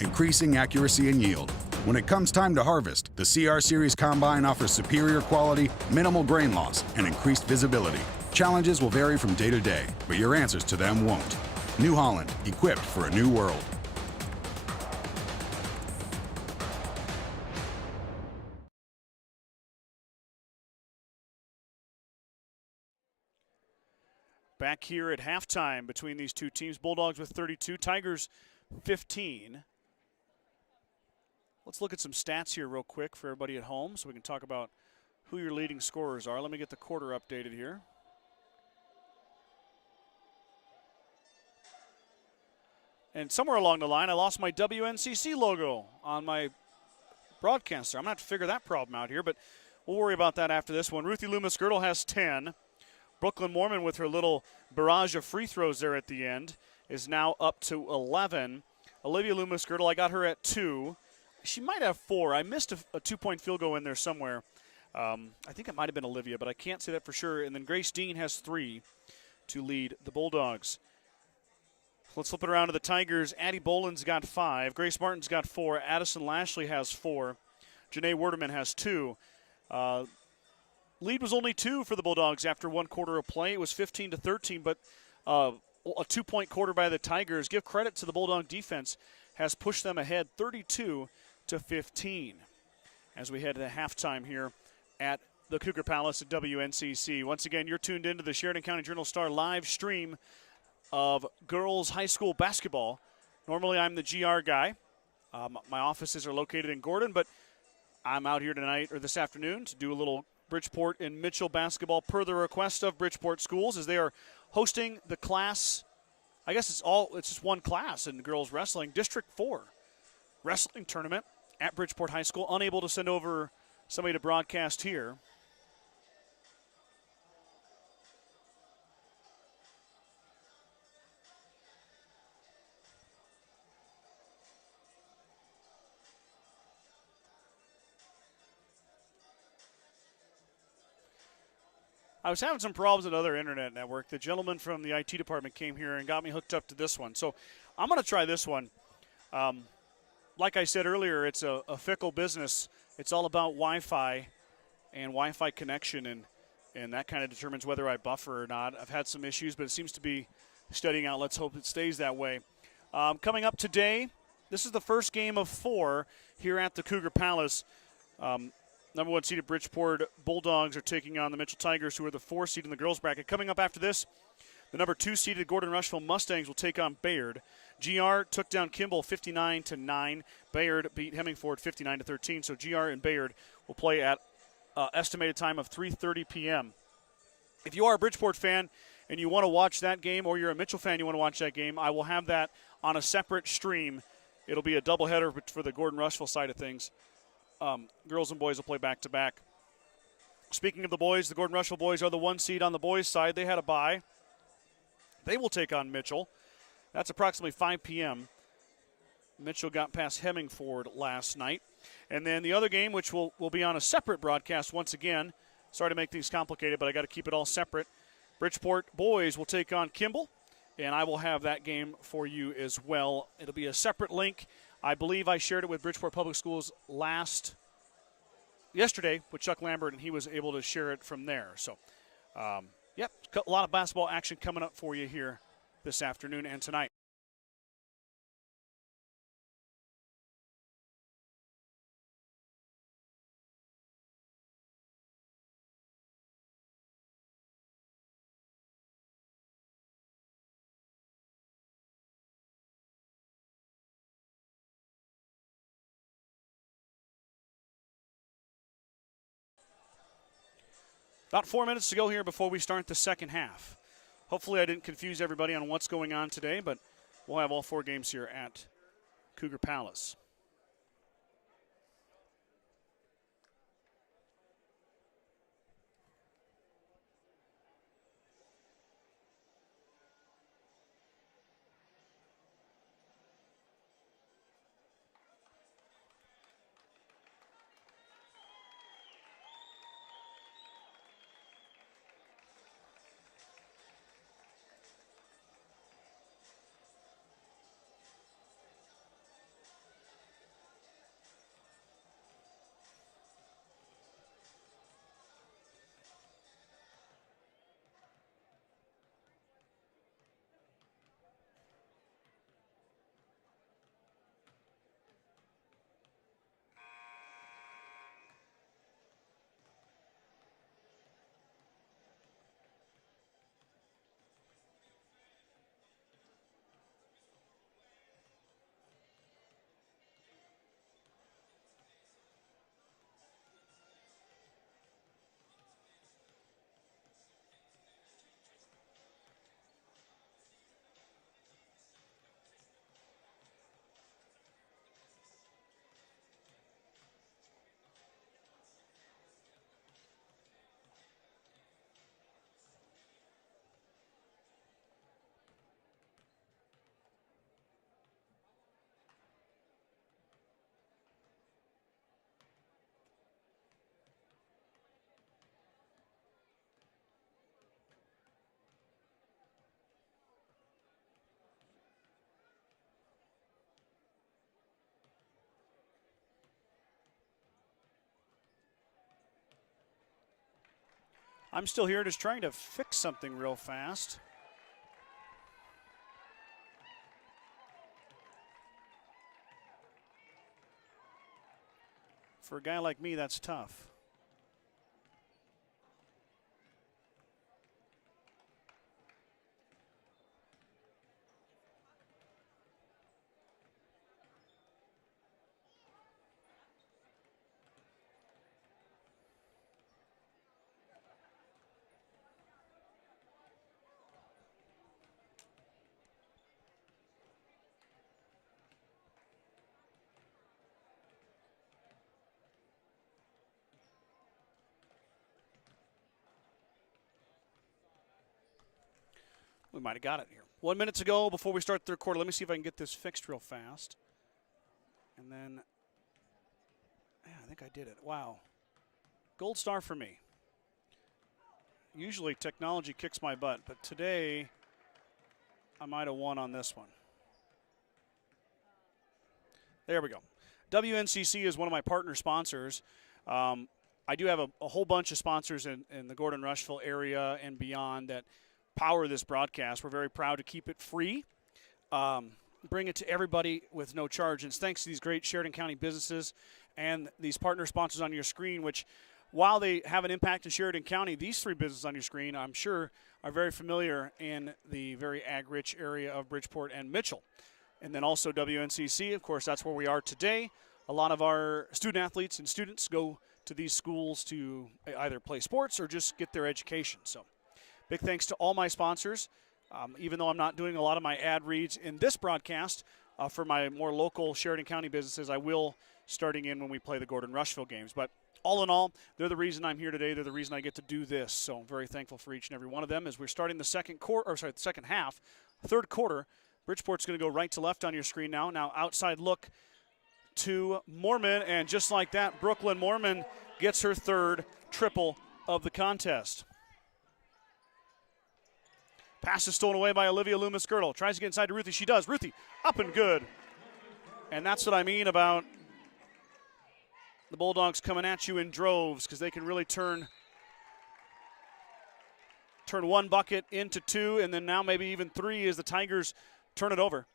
Increasing accuracy and yield. When it comes time to harvest, the CR Series Combine offers superior quality, minimal grain loss, and increased visibility. Challenges will vary from day to day, but your answers to them won't. New Holland, equipped for a new world. Back here at halftime between these two teams, Bulldogs with 32, Tigers 15. Let's look at some stats here real quick for everybody at home so we can talk about who your leading scorers are. Let me get the quarter updated here. And somewhere along the line, I lost my WNCC logo on my broadcaster. I'm going to have to figure that problem out here, but we'll worry about that after this one. Ruthie Loomis-Girdle has 10. Brooklyn Mormon, with her little barrage of free throws there at the end, is now up to 11. Olivia Loomis-Girdle, I got her at 2. She might have 4. I missed a 2-point field goal in there somewhere. I think it might have been Olivia, but I can't say that for sure. And then Grace Dean has 3 to lead the Bulldogs. Let's flip it around to the Tigers. Addie Boland's got 5. Grace Martin's got 4. Addison Lashley has 4. Janae Werderman has 2. Lead was only 2 for the Bulldogs after 1 quarter of play. It was 15-13, but a 2-point quarter by the Tigers. Give credit to the Bulldog defense. Has pushed them ahead 32-15 as we head to halftime here at the Cougar Palace at WNCC. Once again, you're tuned into the Sheridan County Journal-Star live stream of girls high school basketball. Normally I'm the GR guy. My offices are located in Gordon, but I'm out here tonight or this afternoon to do a little Bridgeport and Mitchell basketball per the request of Bridgeport schools as they are hosting the class. I guess it's just one class in girls wrestling, District 4 wrestling tournament at Bridgeport High School. Unable to send over somebody to broadcast here. I was having some problems with another internet network. The gentleman from the IT department came here and got me hooked up to this one. So I'm going to try this one. Like I said earlier, it's a fickle business. It's all about Wi-Fi and Wi-Fi connection, and that kind of determines whether I buffer or not. I've had some issues, but it seems to be steadying out. Let's hope it stays that way. Coming up today, this is the first game of 4 here at the Cougar Palace. Number 1 seeded Bridgeport Bulldogs are taking on the Mitchell Tigers, who are the 4 seed in the girls bracket. Coming up after this, the number 2 seeded Gordon Rushville Mustangs will take on Bayard. GR took down Kimball 59-9. Bayard beat Hemmingford 59-13. So GR and Bayard will play at estimated time of 3:30 p.m. If you are a Bridgeport fan and you want to watch that game, or you're a Mitchell fan, you want to watch that game, I will have that on a separate stream. It'll be a doubleheader for the Gordon Rushville side of things. Girls and boys will play back-to-back. Speaking of the boys, the Gordon Rushville boys are the 1 seed on the boys' side. They had a bye. They will take on Mitchell. That's approximately 5 p.m. Mitchell got past Hemmingford last night. And then the other game, which will be on a separate broadcast once again. Sorry to make things complicated, but I got to keep it all separate. Bridgeport boys will take on Kimball, and I will have that game for you as well. It'll be a separate link. I believe I shared it with Bridgeport Public Schools yesterday with Chuck Lambert, and he was able to share it from there. So, yep, a lot of basketball action coming up for you here this afternoon and tonight. About 4 minutes to go here before we start the second half. Hopefully I didn't confuse everybody on what's going on today, but we'll have all 4 games here at Cougar Palace. I'm still here just trying to fix something real fast. For a guy like me, that's tough. We might have got it here. 1 minute to go before we start the third quarter. Let me see if I can get this fixed real fast. And then, yeah, I think I did it. Wow. Gold star for me. Usually technology kicks my butt, but today I might have won on this one. There we go. WNCC is one of my partner sponsors. I do have a whole bunch of sponsors in the Gordon Rushville area and beyond that power this broadcast. We're very proud to keep it free. bring it to everybody with no charge. And it's thanks to these great Sheridan County businesses and these partner sponsors on your screen, which, while they have an impact in Sheridan County, these three businesses on your screen, I'm sure, are very familiar in the very ag-rich area of Bridgeport and Mitchell. And then also WNCC, of course, that's where we are today. A lot of our student athletes and students go to these schools to either play sports or just get their education. So big thanks to all my sponsors. Even though I'm not doing a lot of my ad reads in this broadcast for my more local Sheridan County businesses, I will starting in when we play the Gordon-Rushville games. But all in all, they're the reason I'm here today. They're the reason I get to do this. So I'm very thankful for each and every one of them as we're starting the second half. Third quarter, Bridgeport's going to go right to left on your screen now. Now outside look to Mormon, and just like that, Brooklyn Mormon gets her third triple of the contest. Pass is stolen away by Olivia Loomis-Girdle. Tries to get inside to Ruthie. She does. Ruthie up and good. And that's what I mean about the Bulldogs coming at you in droves, because they can really turn one bucket into two, and then now maybe even three as the Tigers turn it over.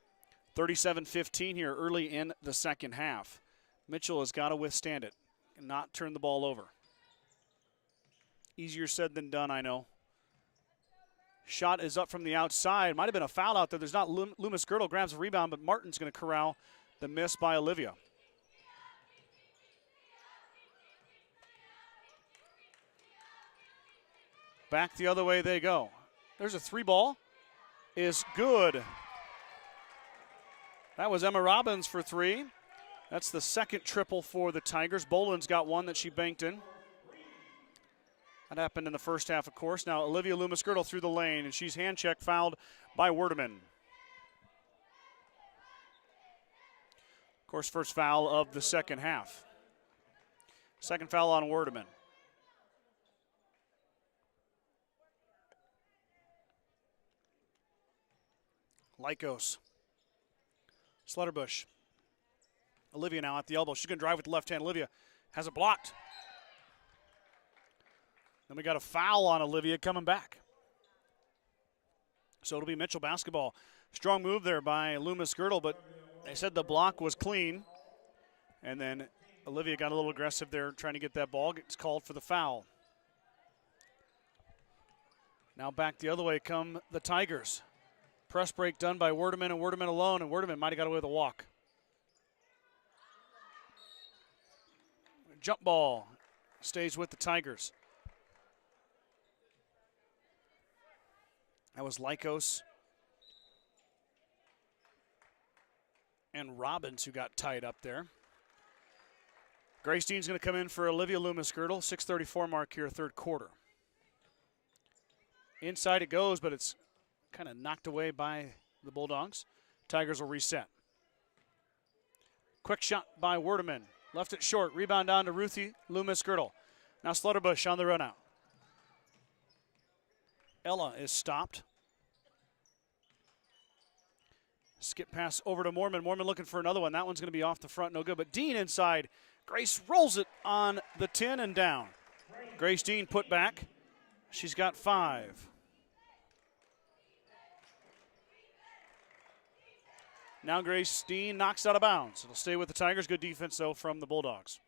37-15 here early in the second half. Mitchell has got to withstand it and not turn the ball over. Easier said than done, I know. Shot is up from the outside. Might have been a foul out there. There's not. Loomis-Girdle grabs a rebound, but Martin's going to corral the miss by Olivia. Back the other way they go. There's a three ball. Is good. That was Emma Robbins for three. That's the second triple for the Tigers. Boland's got one that she banked in. That happened in the first half, of course. Now Olivia Loomis-Girdle through the lane, and she's hand-checked, fouled by Werdeman. Of course, first foul of the second half. Second foul on Werdeman. Lycos. Slutterbush. Olivia now at the elbow. She's going to drive with the left hand. Olivia has it blocked. Then we got a foul on Olivia coming back. So it'll be Mitchell basketball. Strong move there by Loomis-Girdle, but they said the block was clean. And then Olivia got a little aggressive there trying to get that ball. Gets called for the foul. Now back the other way come the Tigers. Press break done by Werdeman, and Werdeman alone, and Werdeman might have got away with a walk. Jump ball stays with the Tigers. That was Lycos and Robbins who got tied up there. Grace Dean's going to come in for Olivia Loomis-Girdle. 6:34 mark here, third quarter. Inside it goes, but it's kind of knocked away by the Bulldogs. Tigers will reset. Quick shot by Werdeman. Left it short. Rebound down to Ruthie Loomis-Girdle. Now Slutterbush on the run out. Ella is stopped. Skip pass over to Mormon. Mormon looking for another one. That one's going to be off the front, no good. But Dean inside. Grace rolls it on the 10 and down. Grace Dean put back. She's got 5. Now Grace Dean knocks out of bounds. It'll stay with the Tigers. Good defense, though, from the Bulldogs.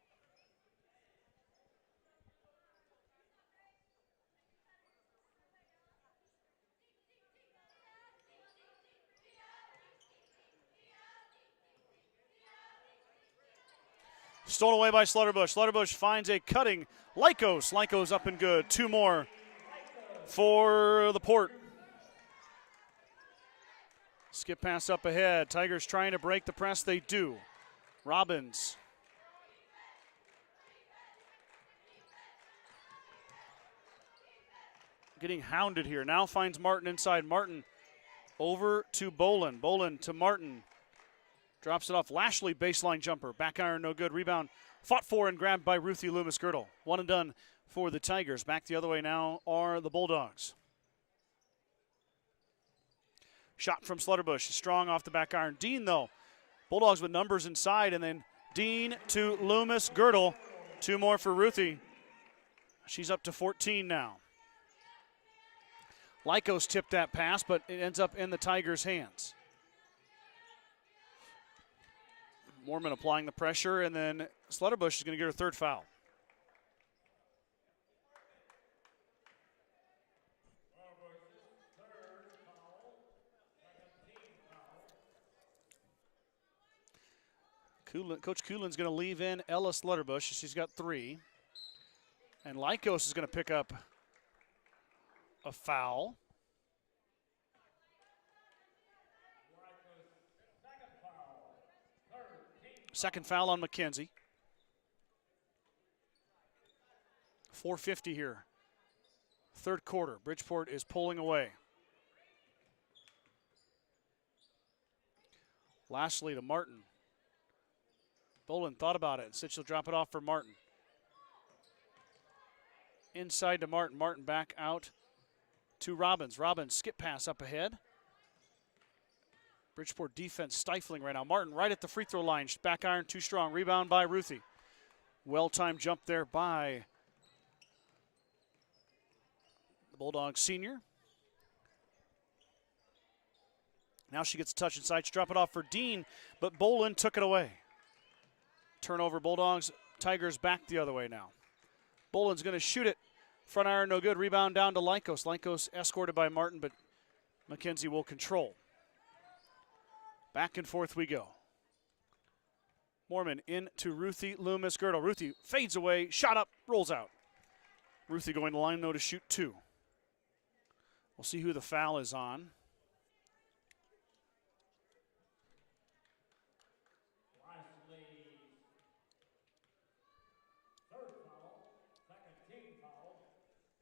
Stolen away by Slutterbush. Slutterbush finds a cutting Lycos. Lycos up and good. 2 more for the Port. Skip pass up ahead. Tigers trying to break the press. They do. Robbins. Getting hounded here. Now finds Martin inside. Martin over to Boland. Boland to Martin. Drops it off. Lashley baseline jumper. Back iron no good. Rebound fought for and grabbed by Ruthie Loomis-Girdle. 1 and done for the Tigers. Back the other way now are the Bulldogs. Shot from Slutterbush. Strong off the back iron. Dean, though. Bulldogs with numbers inside, and then Dean to Loomis-Girdle. 2 more for Ruthie. She's up to 14 now. Lycos tipped that pass, but it ends up in the Tigers' hands. Moorman applying the pressure, and then Slutterbush is going to get her third foul. Coach Kuhlen's going to leave in Ella Slutterbush. She's got 3. And Lycos is going to pick up a foul. Second foul on McKenzie. 4:50 here. Third quarter. Bridgeport is pulling away. Lastly to Martin. Bolin thought about it and said she'll drop it off for Martin. Inside to Martin. Martin back out to Robbins. Robbins skip pass up ahead. Bridgeport defense stifling right now. Martin right at the free throw line. Back iron too strong. Rebound by Ruthie. Well-timed jump there by the Bulldogs senior. Now she gets a touch inside. She dropped it off for Dean, but Bolin took it away. Turnover, Bulldogs. Tigers back the other way now. Bolin's going to shoot it. Front iron, no good. Rebound down to Lycos. Lycos escorted by Martin, but McKenzie will control. Back and forth we go. Moorman into Ruthie Loomis-Girdle. Ruthie fades away, shot up, rolls out. Ruthie going to the line, though, to shoot 2. We'll see who the foul is on.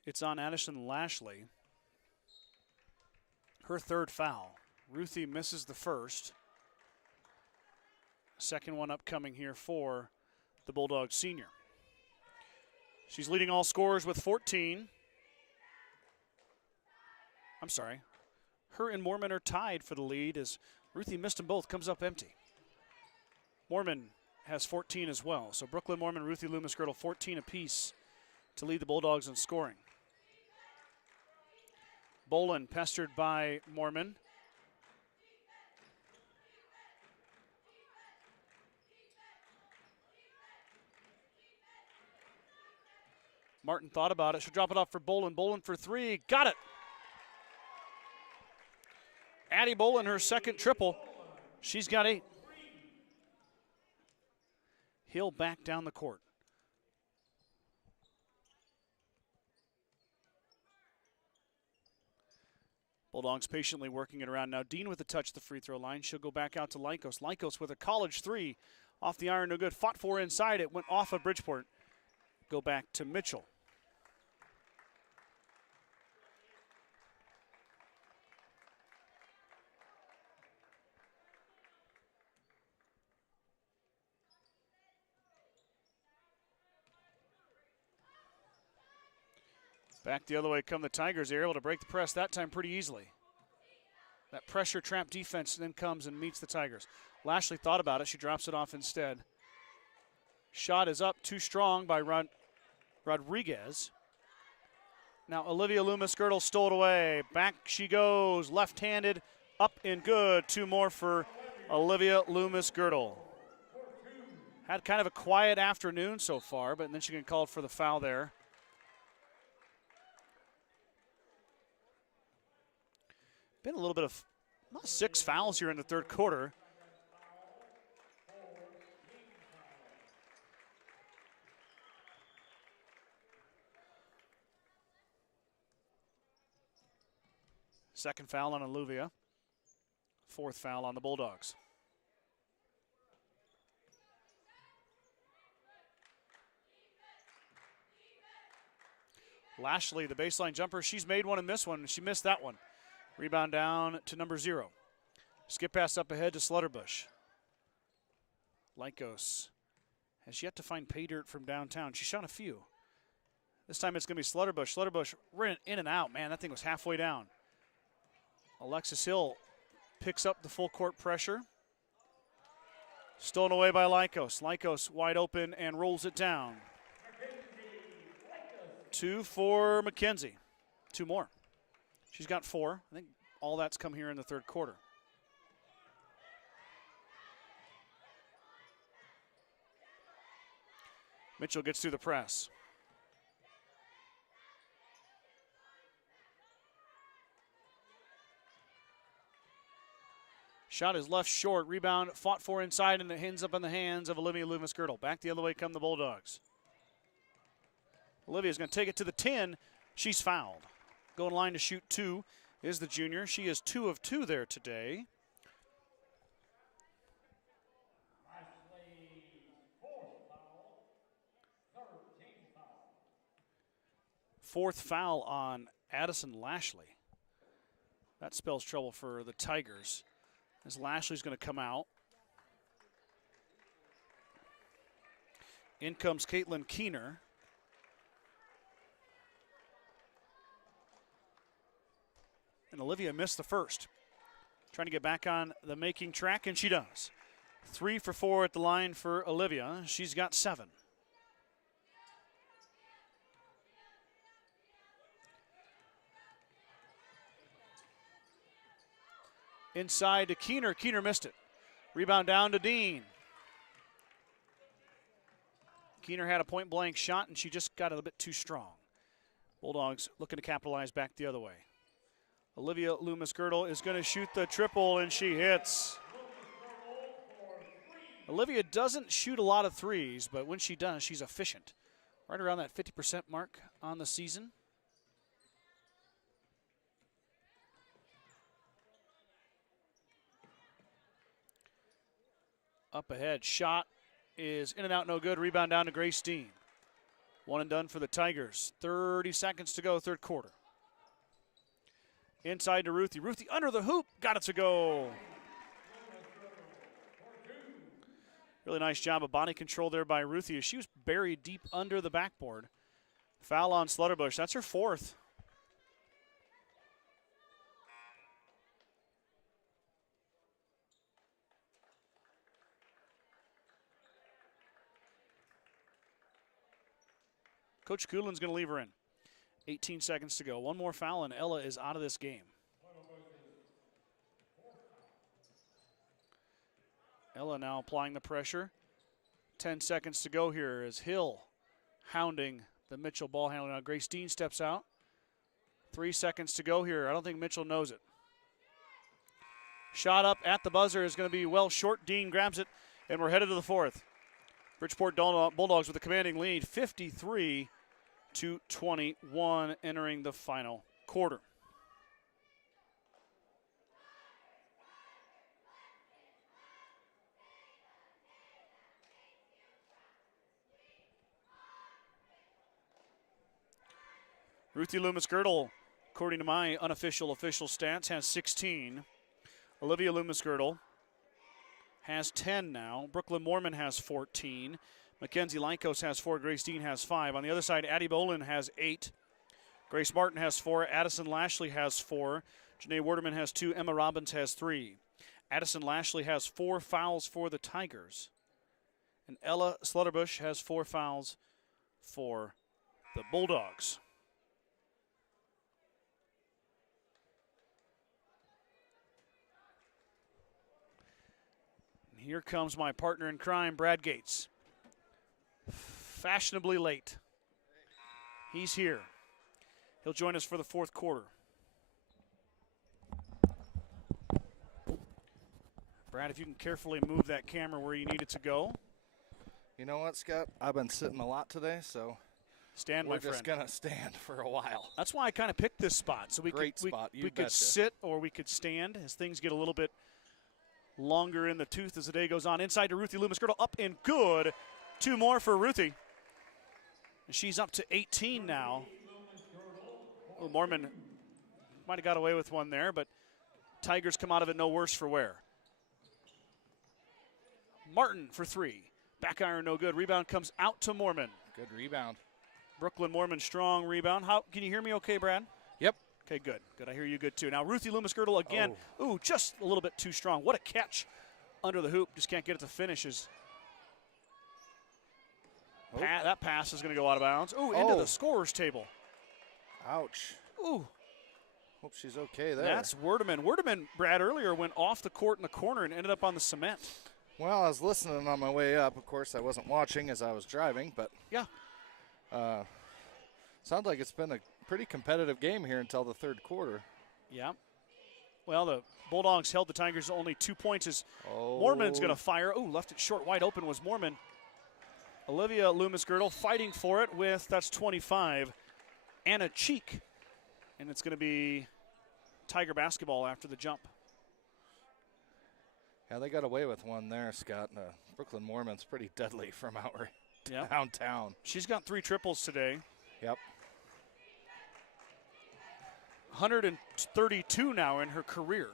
It's on Addison Lashley. Her third foul. Ruthie misses the first. Second one upcoming here for the Bulldogs senior. She's leading all scorers with 14. I'm sorry. Her and Moorman are tied for the lead as Ruthie missed them both, comes up empty. Moorman has 14 as well. So Brooklyn Moorman, Ruthie Loomis-Girdle, 14 apiece to lead the Bulldogs in scoring. Bolin pestered by Moorman. Martin thought about it. She'll drop it off for Bolin. Bolin for 3. Got it. Addie Bolin, her second triple. She's got 8. Hill back down the court. Bulldogs patiently working it around. Now Dean with a touch at the free throw line. She'll go back out to Lycos. Lycos with a college 3. Off the iron, no good. Fought for inside. It went off of Bridgeport. Go back to Mitchell. Back the other way come the Tigers. They're able to break the press that time pretty easily. That pressure trap defense then comes and meets the Tigers. Lashley thought about it. She drops it off instead. Shot is up too strong by Rodriguez. Now Olivia Loomis-Girdle stole it away. Back she goes, left-handed, up and good. 2 more for Olivia Loomis-Girdle. Had kind of a quiet afternoon so far, but then she can call for the foul there. Been a little bit of 6 fouls here in the third quarter. Second foul on Olivia. 4th foul on the Bulldogs. Lashley, the baseline jumper. She's made one and missed one. She missed that one. Rebound down to number 0. Skip pass up ahead to Slutterbush. Lycos has yet to find pay dirt from downtown. She shot a few. This time it's going to be Slutterbush. Slutterbush ran in and out. Man, that thing was halfway down. Alexis Hill picks up the full court pressure. Stolen away by Lycos. Lycos wide open and rolls it down. 2 for McKenzie. 2 more. She's got 4. I think all that's come here in the third quarter. Mitchell gets through the press. Shot is left short. Rebound fought for inside, and it ends up in the hands of Olivia Loomis-Girdle. Back the other way come the Bulldogs. Olivia's going to take it to the 10. She's fouled. Going line to shoot 2 is the junior. She is 2 of 2 there today. Fourth foul on Addison Lashley. That spells trouble for the Tigers, as Lashley's going to come out. In comes Caitlin Keener. And Olivia missed the first. Trying to get back on the making track, and she does. 3 for 4 at the line for Olivia. She's got 7. Inside to Keener. Keener missed it. Rebound down to Dean. Keener had a point-blank shot, and she just got it a bit too strong. Bulldogs looking to capitalize back the other way. Olivia Loomis-Girdle is going to shoot the triple, and she hits. Olivia doesn't shoot a lot of threes, but when she does, she's efficient. Right around that 50% mark on the season. Up ahead, shot is in and out, no good. Rebound down to Grace Dean. 1 and done for the Tigers. 30 seconds to go, third quarter. Inside to Ruthie. Ruthie under the hoop, got it to go. Really nice job of body control there by Ruthie as she was buried deep under the backboard. Foul on Slutterbush. That's her 4th. Coach Coolin's going to leave her in. 18 seconds to go. One more foul, and Ella is out of this game. Ella now applying the pressure. 10 seconds to go here as Hill hounding the Mitchell ball handler. Now Grace Dean steps out. 3 seconds to go here. I don't think Mitchell knows it. Shot up at the buzzer is going to be well short. Dean grabs it, and we're headed to the 4th. Bridgeport Bulldogs with a commanding lead, 53-21, entering the final quarter. Ruthie Loomis-Girdle, according to my unofficial stats, has 16. Olivia Loomis-Girdle has 10 now. Brooklyn Moorman has 14. Mackenzie Lynkos has 4. Grace Dean has 5. On the other side, Addie Bolin has 8. Grace Martin has 4. Addison Lashley has 4. Janae Werderman has 2. Emma Robbins has 3. Addison Lashley has 4 fouls for the Tigers. And Ella Slutterbush has 4 fouls for the Bulldogs. Here comes my partner in crime, Brad Gates. Fashionably late. He's here. He'll join us for the 4th quarter. Brad, if you can carefully move that camera where you need it to go. You know what, Scott? I've been sitting a lot today, so stand, my friend. We're just going to stand for a while. That's why I kind of picked this spot. So we could sit or we could stand as things get a little bit longer in the tooth as the day goes on. Inside to Ruthie Loomis-Girdle, up and good. 2 more for Ruthie. And she's up to 18 now. Oh, Moorman might have got away with one there, but Tigers come out of it no worse for wear. Martin for 3. Back iron no good. Rebound comes out to Moorman. Good rebound. Brooklyn Moorman, strong rebound. How can you hear me okay, Brad? Yep. Okay, good. Good. I hear you good, too. Now, Ruthie Loomis-Girdle again. Oh. Ooh, just a little bit too strong. What a catch under the hoop. Just can't get it to finishes. That pass is going to go out of bounds. Ooh, into the scorer's table. Ouch. Ooh. Hope she's okay there. That's Werderman. Werderman, Brad, earlier went off the court in the corner and ended up on the cement. Well, I was listening on my way up. Of course, I wasn't watching as I was driving, but Yeah. Sounds like it's been a pretty competitive game here until the third quarter. Yeah. Well, the Bulldogs held the Tigers to only 2 points as Mormon's going to fire. Oh, left it short. Wide open was Mormon. Olivia Loomis-Girdle fighting for it with, that's 25, Anna Cheek. And it's going to be Tiger basketball after the jump. Yeah, they got away with one there, Scott. Brooklyn Mormon's pretty deadly from out downtown. She's got 3 triples today. Yep. 132 now in her career.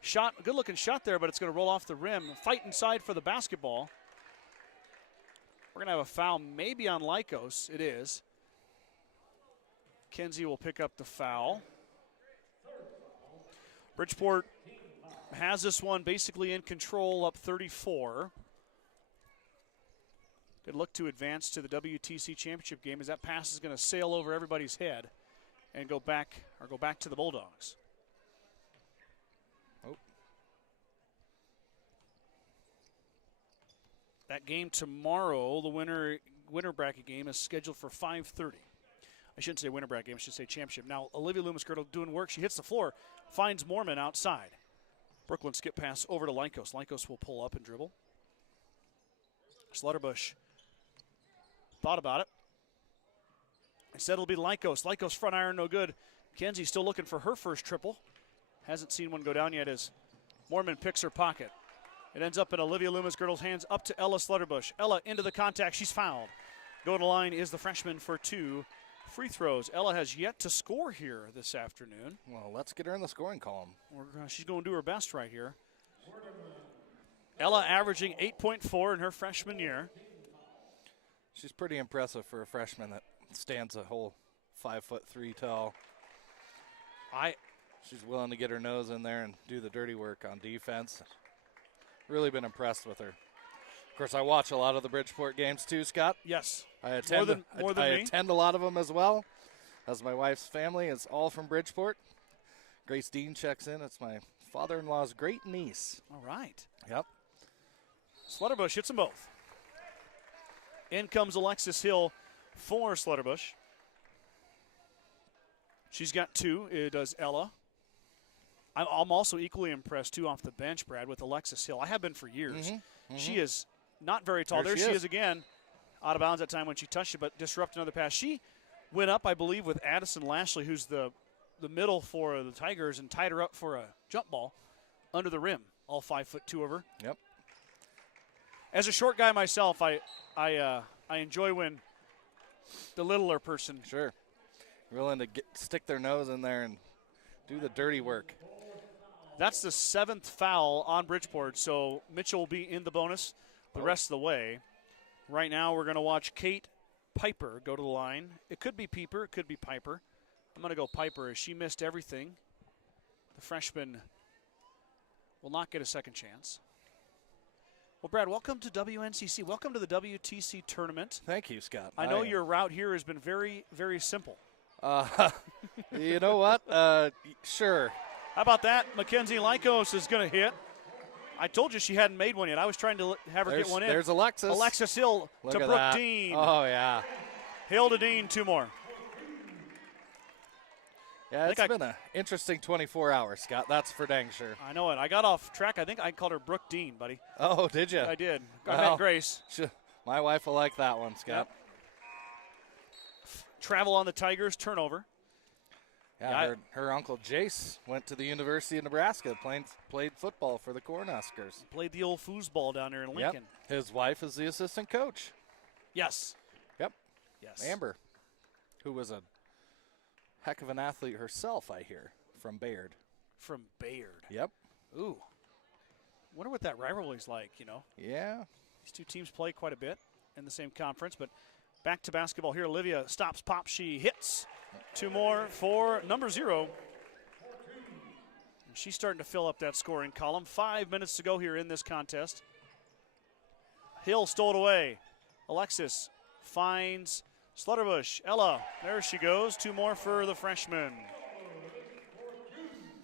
Shot, good-looking shot there, but it's going to roll off the rim. Fight inside for the basketball. We're going to have a foul maybe on Lycos. It is. Kenzie will pick up the foul. Bridgeport has this one basically in control, up 34. Good look to advance to the WTC championship game as that pass is going to sail over everybody's head and go back to the Bulldogs. Oh. That game tomorrow, the winner bracket game, is scheduled for 5:30. I shouldn't say winter bracket game, I should say championship. Now, Olivia Loomis-Girdle doing work. She hits the floor, finds Mormon outside. Brooklyn skip pass over to Lycos. Lycos will pull up and dribble. Slutterbush thought about it. Instead, it'll be Lycos. Lycos front iron, no good. Kenzie still looking for her first triple. Hasn't seen one go down yet as Mormon picks her pocket. It ends up in Olivia Loomis-Girdle's hands up to Ella Slutterbush. Ella into the contact. She's fouled. Go to the line is the freshman for 2 free throws. Ella has yet to score here this afternoon. Well, let's get her in the scoring column. She's going to do her best right here. Ella averaging 8.4 in her freshman year. She's pretty impressive for a freshman that stands a whole 5'3" tall. She's willing to get her nose in there and do the dirty work on defense. Really been impressed with her. Of course, I watch a lot of the Bridgeport games too, Scott. Yes. I attend a lot of them as well, as my wife's family is all from Bridgeport. Grace Dean checks in. It's my father-in-law's great niece. All right. Yep. Slutterbush hits them both. In comes Alexis Hill for Slutterbush. She's got 2. It does Ella. I'm also equally impressed, too, off the bench, Brad, with Alexis Hill. I have been for years. She is not very tall. There she is again. Out of bounds that time when she touched it, but disrupt another pass. She went up, I believe, with Addison Lashley, who's the middle for the Tigers, and tied her up for a jump ball under the rim. All 5'2" of her. Yep. As a short guy myself, I enjoy when the littler person. Sure. Willing to stick their nose in there and do the dirty work. That's the 7th foul on Bridgeport, so Mitchell will be in the bonus the rest of the way. Right now we're going to watch Kate Piper go to the line. It could be Pieper, it could be Piper. I'm going to go Piper as she missed everything. The freshman will not get a second chance. Well, Brad, welcome to WNCC. Welcome to the WTC Tournament. Thank you, Scott. I know your route here has been very, very simple. You know what? Sure. How about that? Mackenzie Lycos is going to hit. I told you she hadn't made one yet. I was trying to have her get one in. There's Alexis. Alexis Hill to Brooke Dean. Oh, yeah. Hill to Dean, 2 more. Yeah, it's been an interesting 24 hours, Scott. That's for dang sure. I know it. I got off track. I think I called her Brooke Dean, buddy. Oh, did you? I did. I met Grace. My wife will like that one, Scott. Yep. Travel on the Tigers, turnover. Yeah, her uncle Jace went to the University of Nebraska, played football for the Cornhuskers. Played the old foosball down there in Lincoln. Yep. His wife is the assistant coach. Yes. Yep. Yes. Amber, who was a heck of an athlete herself, I hear, from Bayard. From Bayard. Yep. Ooh. Wonder what that rivalry's like, you know. Yeah. These two teams play quite a bit in the same conference, but back to basketball here. Olivia stops, pops, she hits. 2 more for number 0. And she's starting to fill up that scoring column. 5 minutes to go here in this contest. Hill stole it away. Alexis finds Slutterbush. Ella, there she goes. 2 more for the freshman.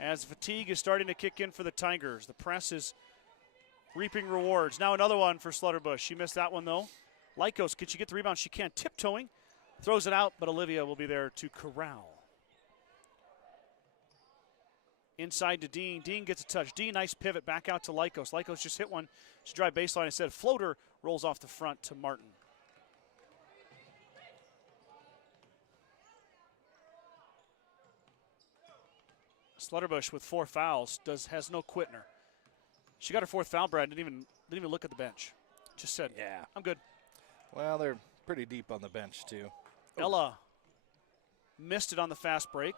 As fatigue is starting to kick in for the Tigers. The press is reaping rewards. Now another one for Slutterbush. She missed that one, though. Lycos, can she get the rebound? She can. Tiptoeing. Throws it out, but Olivia will be there to corral. Inside to Dean. Dean gets a touch. Dean, nice pivot back out to Lycos. Lycos just hit one. She drive baseline instead. Floater rolls off the front to Martin. Slutterbush with 4 fouls has no quit in her. She got her 4th foul, Brad. Didn't even look at the bench. Just said, "Yeah, I'm good." Well, they're pretty deep on the bench too. Ella missed it on the fast break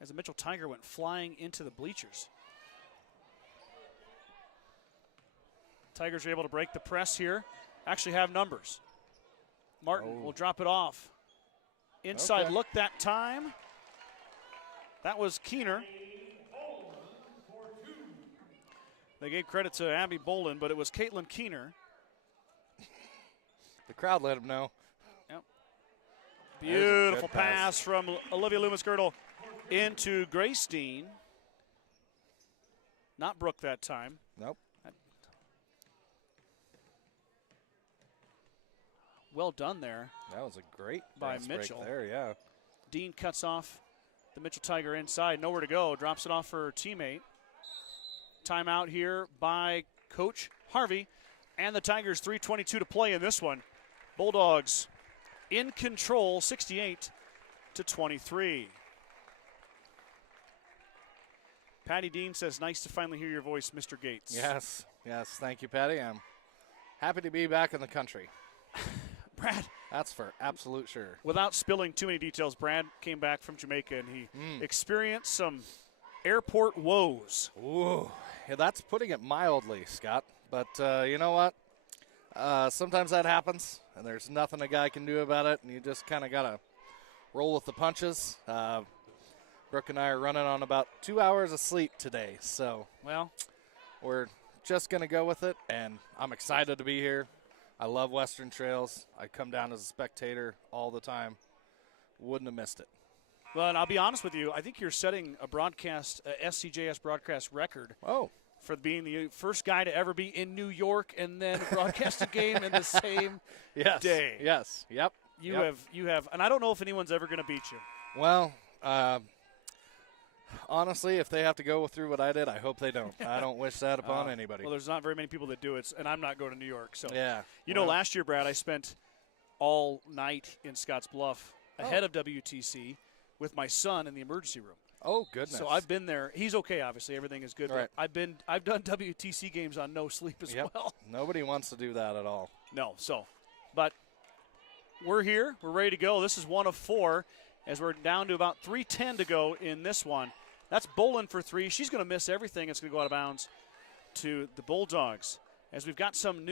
as the Mitchell Tiger went flying into the bleachers. Tigers are able to break the press here. Actually have numbers. Martin will drop it off. Inside look that time. That was Keener. They gave credit to Abby Bolin, but it was Caitlin Keener. The crowd let him know. Yep. Beautiful pass from Olivia Loomis-Girdle into Grace Dean. Not Brooke that time. Nope. Well done there. That was a great by break Mitchell. There, yeah. Dean cuts off the Mitchell Tiger inside. Nowhere to go. Drops it off for her teammate. Timeout here by Coach Harvey. And the Tigers 3:22 to play in this one. Bulldogs in control, 68-23. Patty Dean says, "Nice to finally hear your voice, Mr. Gates." Yes. Thank you, Patty. I'm happy to be back in the country. Brad. That's for absolute sure. Without spilling too many details, Brad came back from Jamaica and he experienced some airport woes. Ooh, yeah, that's putting it mildly, Scott. But you know what? Sometimes that happens, and there's nothing a guy can do about it, and you just kind of got to roll with the punches. Brooke and I are running on about 2 hours of sleep today, so we're just going to go with it, and I'm excited to be here. I love Western Trails. I come down as a spectator all the time. Wouldn't have missed it. Well, and I'll be honest with you, I think you're setting a SCJS broadcast record. For being the first guy to ever be in New York and then broadcast a game in the same day. Yes. Yep. You have, and I don't know if anyone's ever going to beat you. Well, honestly, if they have to go through what I did, I hope they don't. I don't wish that upon anybody. Well, there's not very many people that do it, and I'm not going to New York. So you know, last year, Brad, I spent all night in Scotts Bluff ahead of WTC with my son in the emergency room. Oh, goodness. So I've been there. He's okay, obviously. Everything is good. Right. I've done WTC games on no sleep as well. Nobody wants to do that at all. No. But we're here. We're ready to go. This is 1 of 4 as we're down to about 3:10 to go in this one. That's Bolin for 3. She's going to miss everything. It's going to go out of bounds to the Bulldogs. As we've got some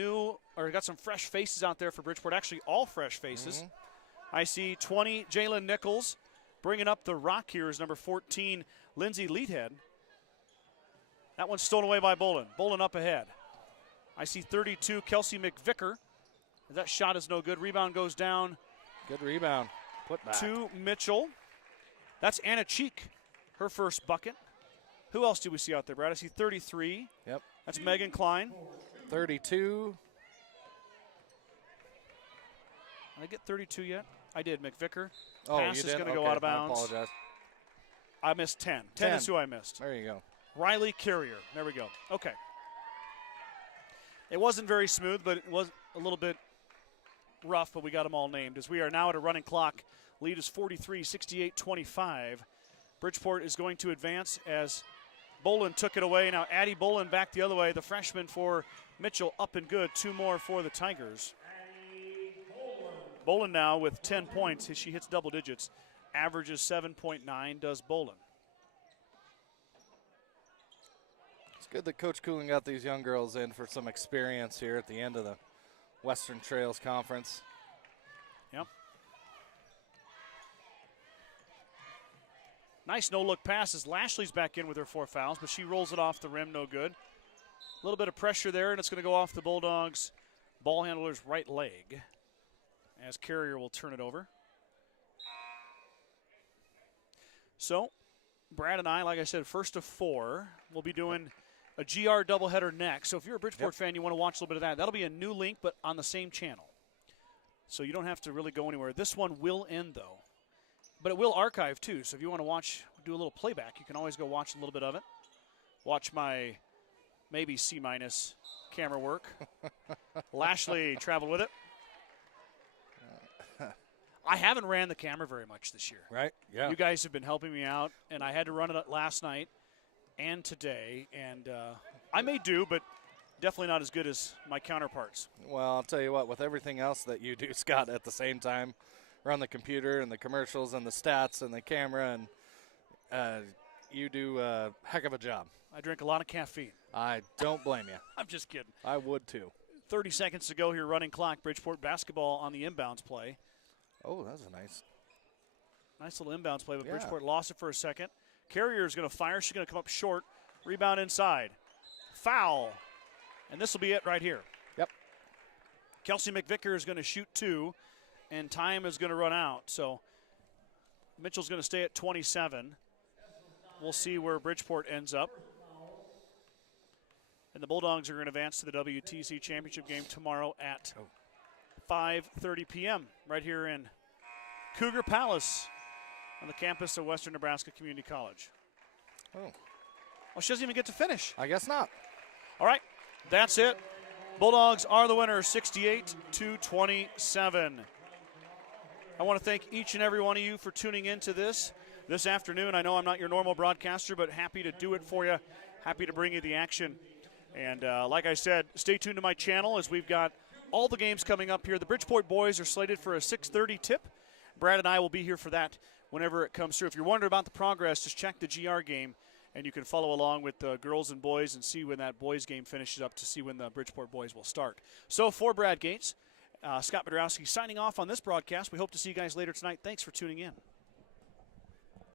fresh faces out there for Bridgeport. Actually, all fresh faces. I see 20, Jalen Nichols. Bringing up the rock here is number 14, Lindsay Leadhead. That one's stolen away by Bolin. Bolin up ahead. I see 32, Kelsey McVicker. That shot is no good. Rebound goes down. Good rebound. Put back. To Mitchell. That's Anna Cheek, her first bucket. Who else do we see out there, Brad? I see 33. Yep. That's Megan Klein. 32. Did I get 32 yet? I did. McVicker. Oh, Pass you is did? going to go out of bounds. I apologize. I missed 10. 10 is who I missed. There you go. Riley Carrier. There we go. Okay. It wasn't very smooth, but it was a little bit rough, but we got them all named. As we are now at a running clock, lead is 43, 68-25. Bridgeport is going to advance as Bolin took it away. Now Addie Bolin back the other way. The freshman for Mitchell up and good. 2 more for the Tigers. Bolin now with 10 points. She hits double digits. Averages 7.9 does Bolin. It's good that Coach Cooling got these young girls in for some experience here at the end of the Western Trails Conference. Yep. Nice no-look passes. Lashley's back in with her 4 fouls, but she rolls it off the rim, no good. A little bit of pressure there, and it's going to go off the Bulldogs' ball handler's right leg as Carrier will turn it over. So, Brad and I, like I said, first of 4, we'll be doing a GR doubleheader next. So if you're a Bridgeport fan, you want to watch a little bit of that. That'll be a new link, but on the same channel. So you don't have to really go anywhere. This one will end, though. But it will archive, too. So if you want to watch, do a little playback, you can always go watch a little bit of it. Watch my maybe C- camera work. Lashley traveled with it. I haven't ran the camera very much this year. Right, yeah. You guys have been helping me out, and I had to run it last night and today. And I may do, but definitely not as good as my counterparts. Well, I'll tell you what, with everything else that you do, Scott, at the same time, run the computer and the commercials and the stats and the camera, and you do a heck of a job. I drink a lot of caffeine. I don't blame you. I'm just kidding. I would too. 30 seconds to go here, running clock. Bridgeport basketball on the inbounds play. Oh, that was a nice little inbounds play, but Yeah. Bridgeport lost it for a second. Carrier is going to fire. She's going to come up short. Rebound inside. Foul. And this will be it right here. Yep. Kelsey McVicker is going to shoot 2, and time is going to run out. So Mitchell's going to stay at 27. We'll see where Bridgeport ends up. And the Bulldogs are going to advance to the WTC Championship game tomorrow at 5:30 p.m. right here in Cougar Palace on the campus of Western Nebraska Community College. Oh. Well, she doesn't even get to finish. I guess not. All right, that's it. Bulldogs are the winners, 68-27. I want to thank each and every one of you for tuning into this afternoon. I know I'm not your normal broadcaster, but happy to do it for you. Happy to bring you the action. And like I said, stay tuned to my channel as we've got all the games coming up here. The Bridgeport boys are slated for a 6:30 tip. Brad and I will be here for that whenever it comes through. If you're wondering about the progress, just check the GR game, and you can follow along with the girls and boys and see when that boys game finishes up to see when the Bridgeport boys will start. So for Brad Gates, Scott Bedrowski signing off on this broadcast. We hope to see you guys later tonight. Thanks for tuning in.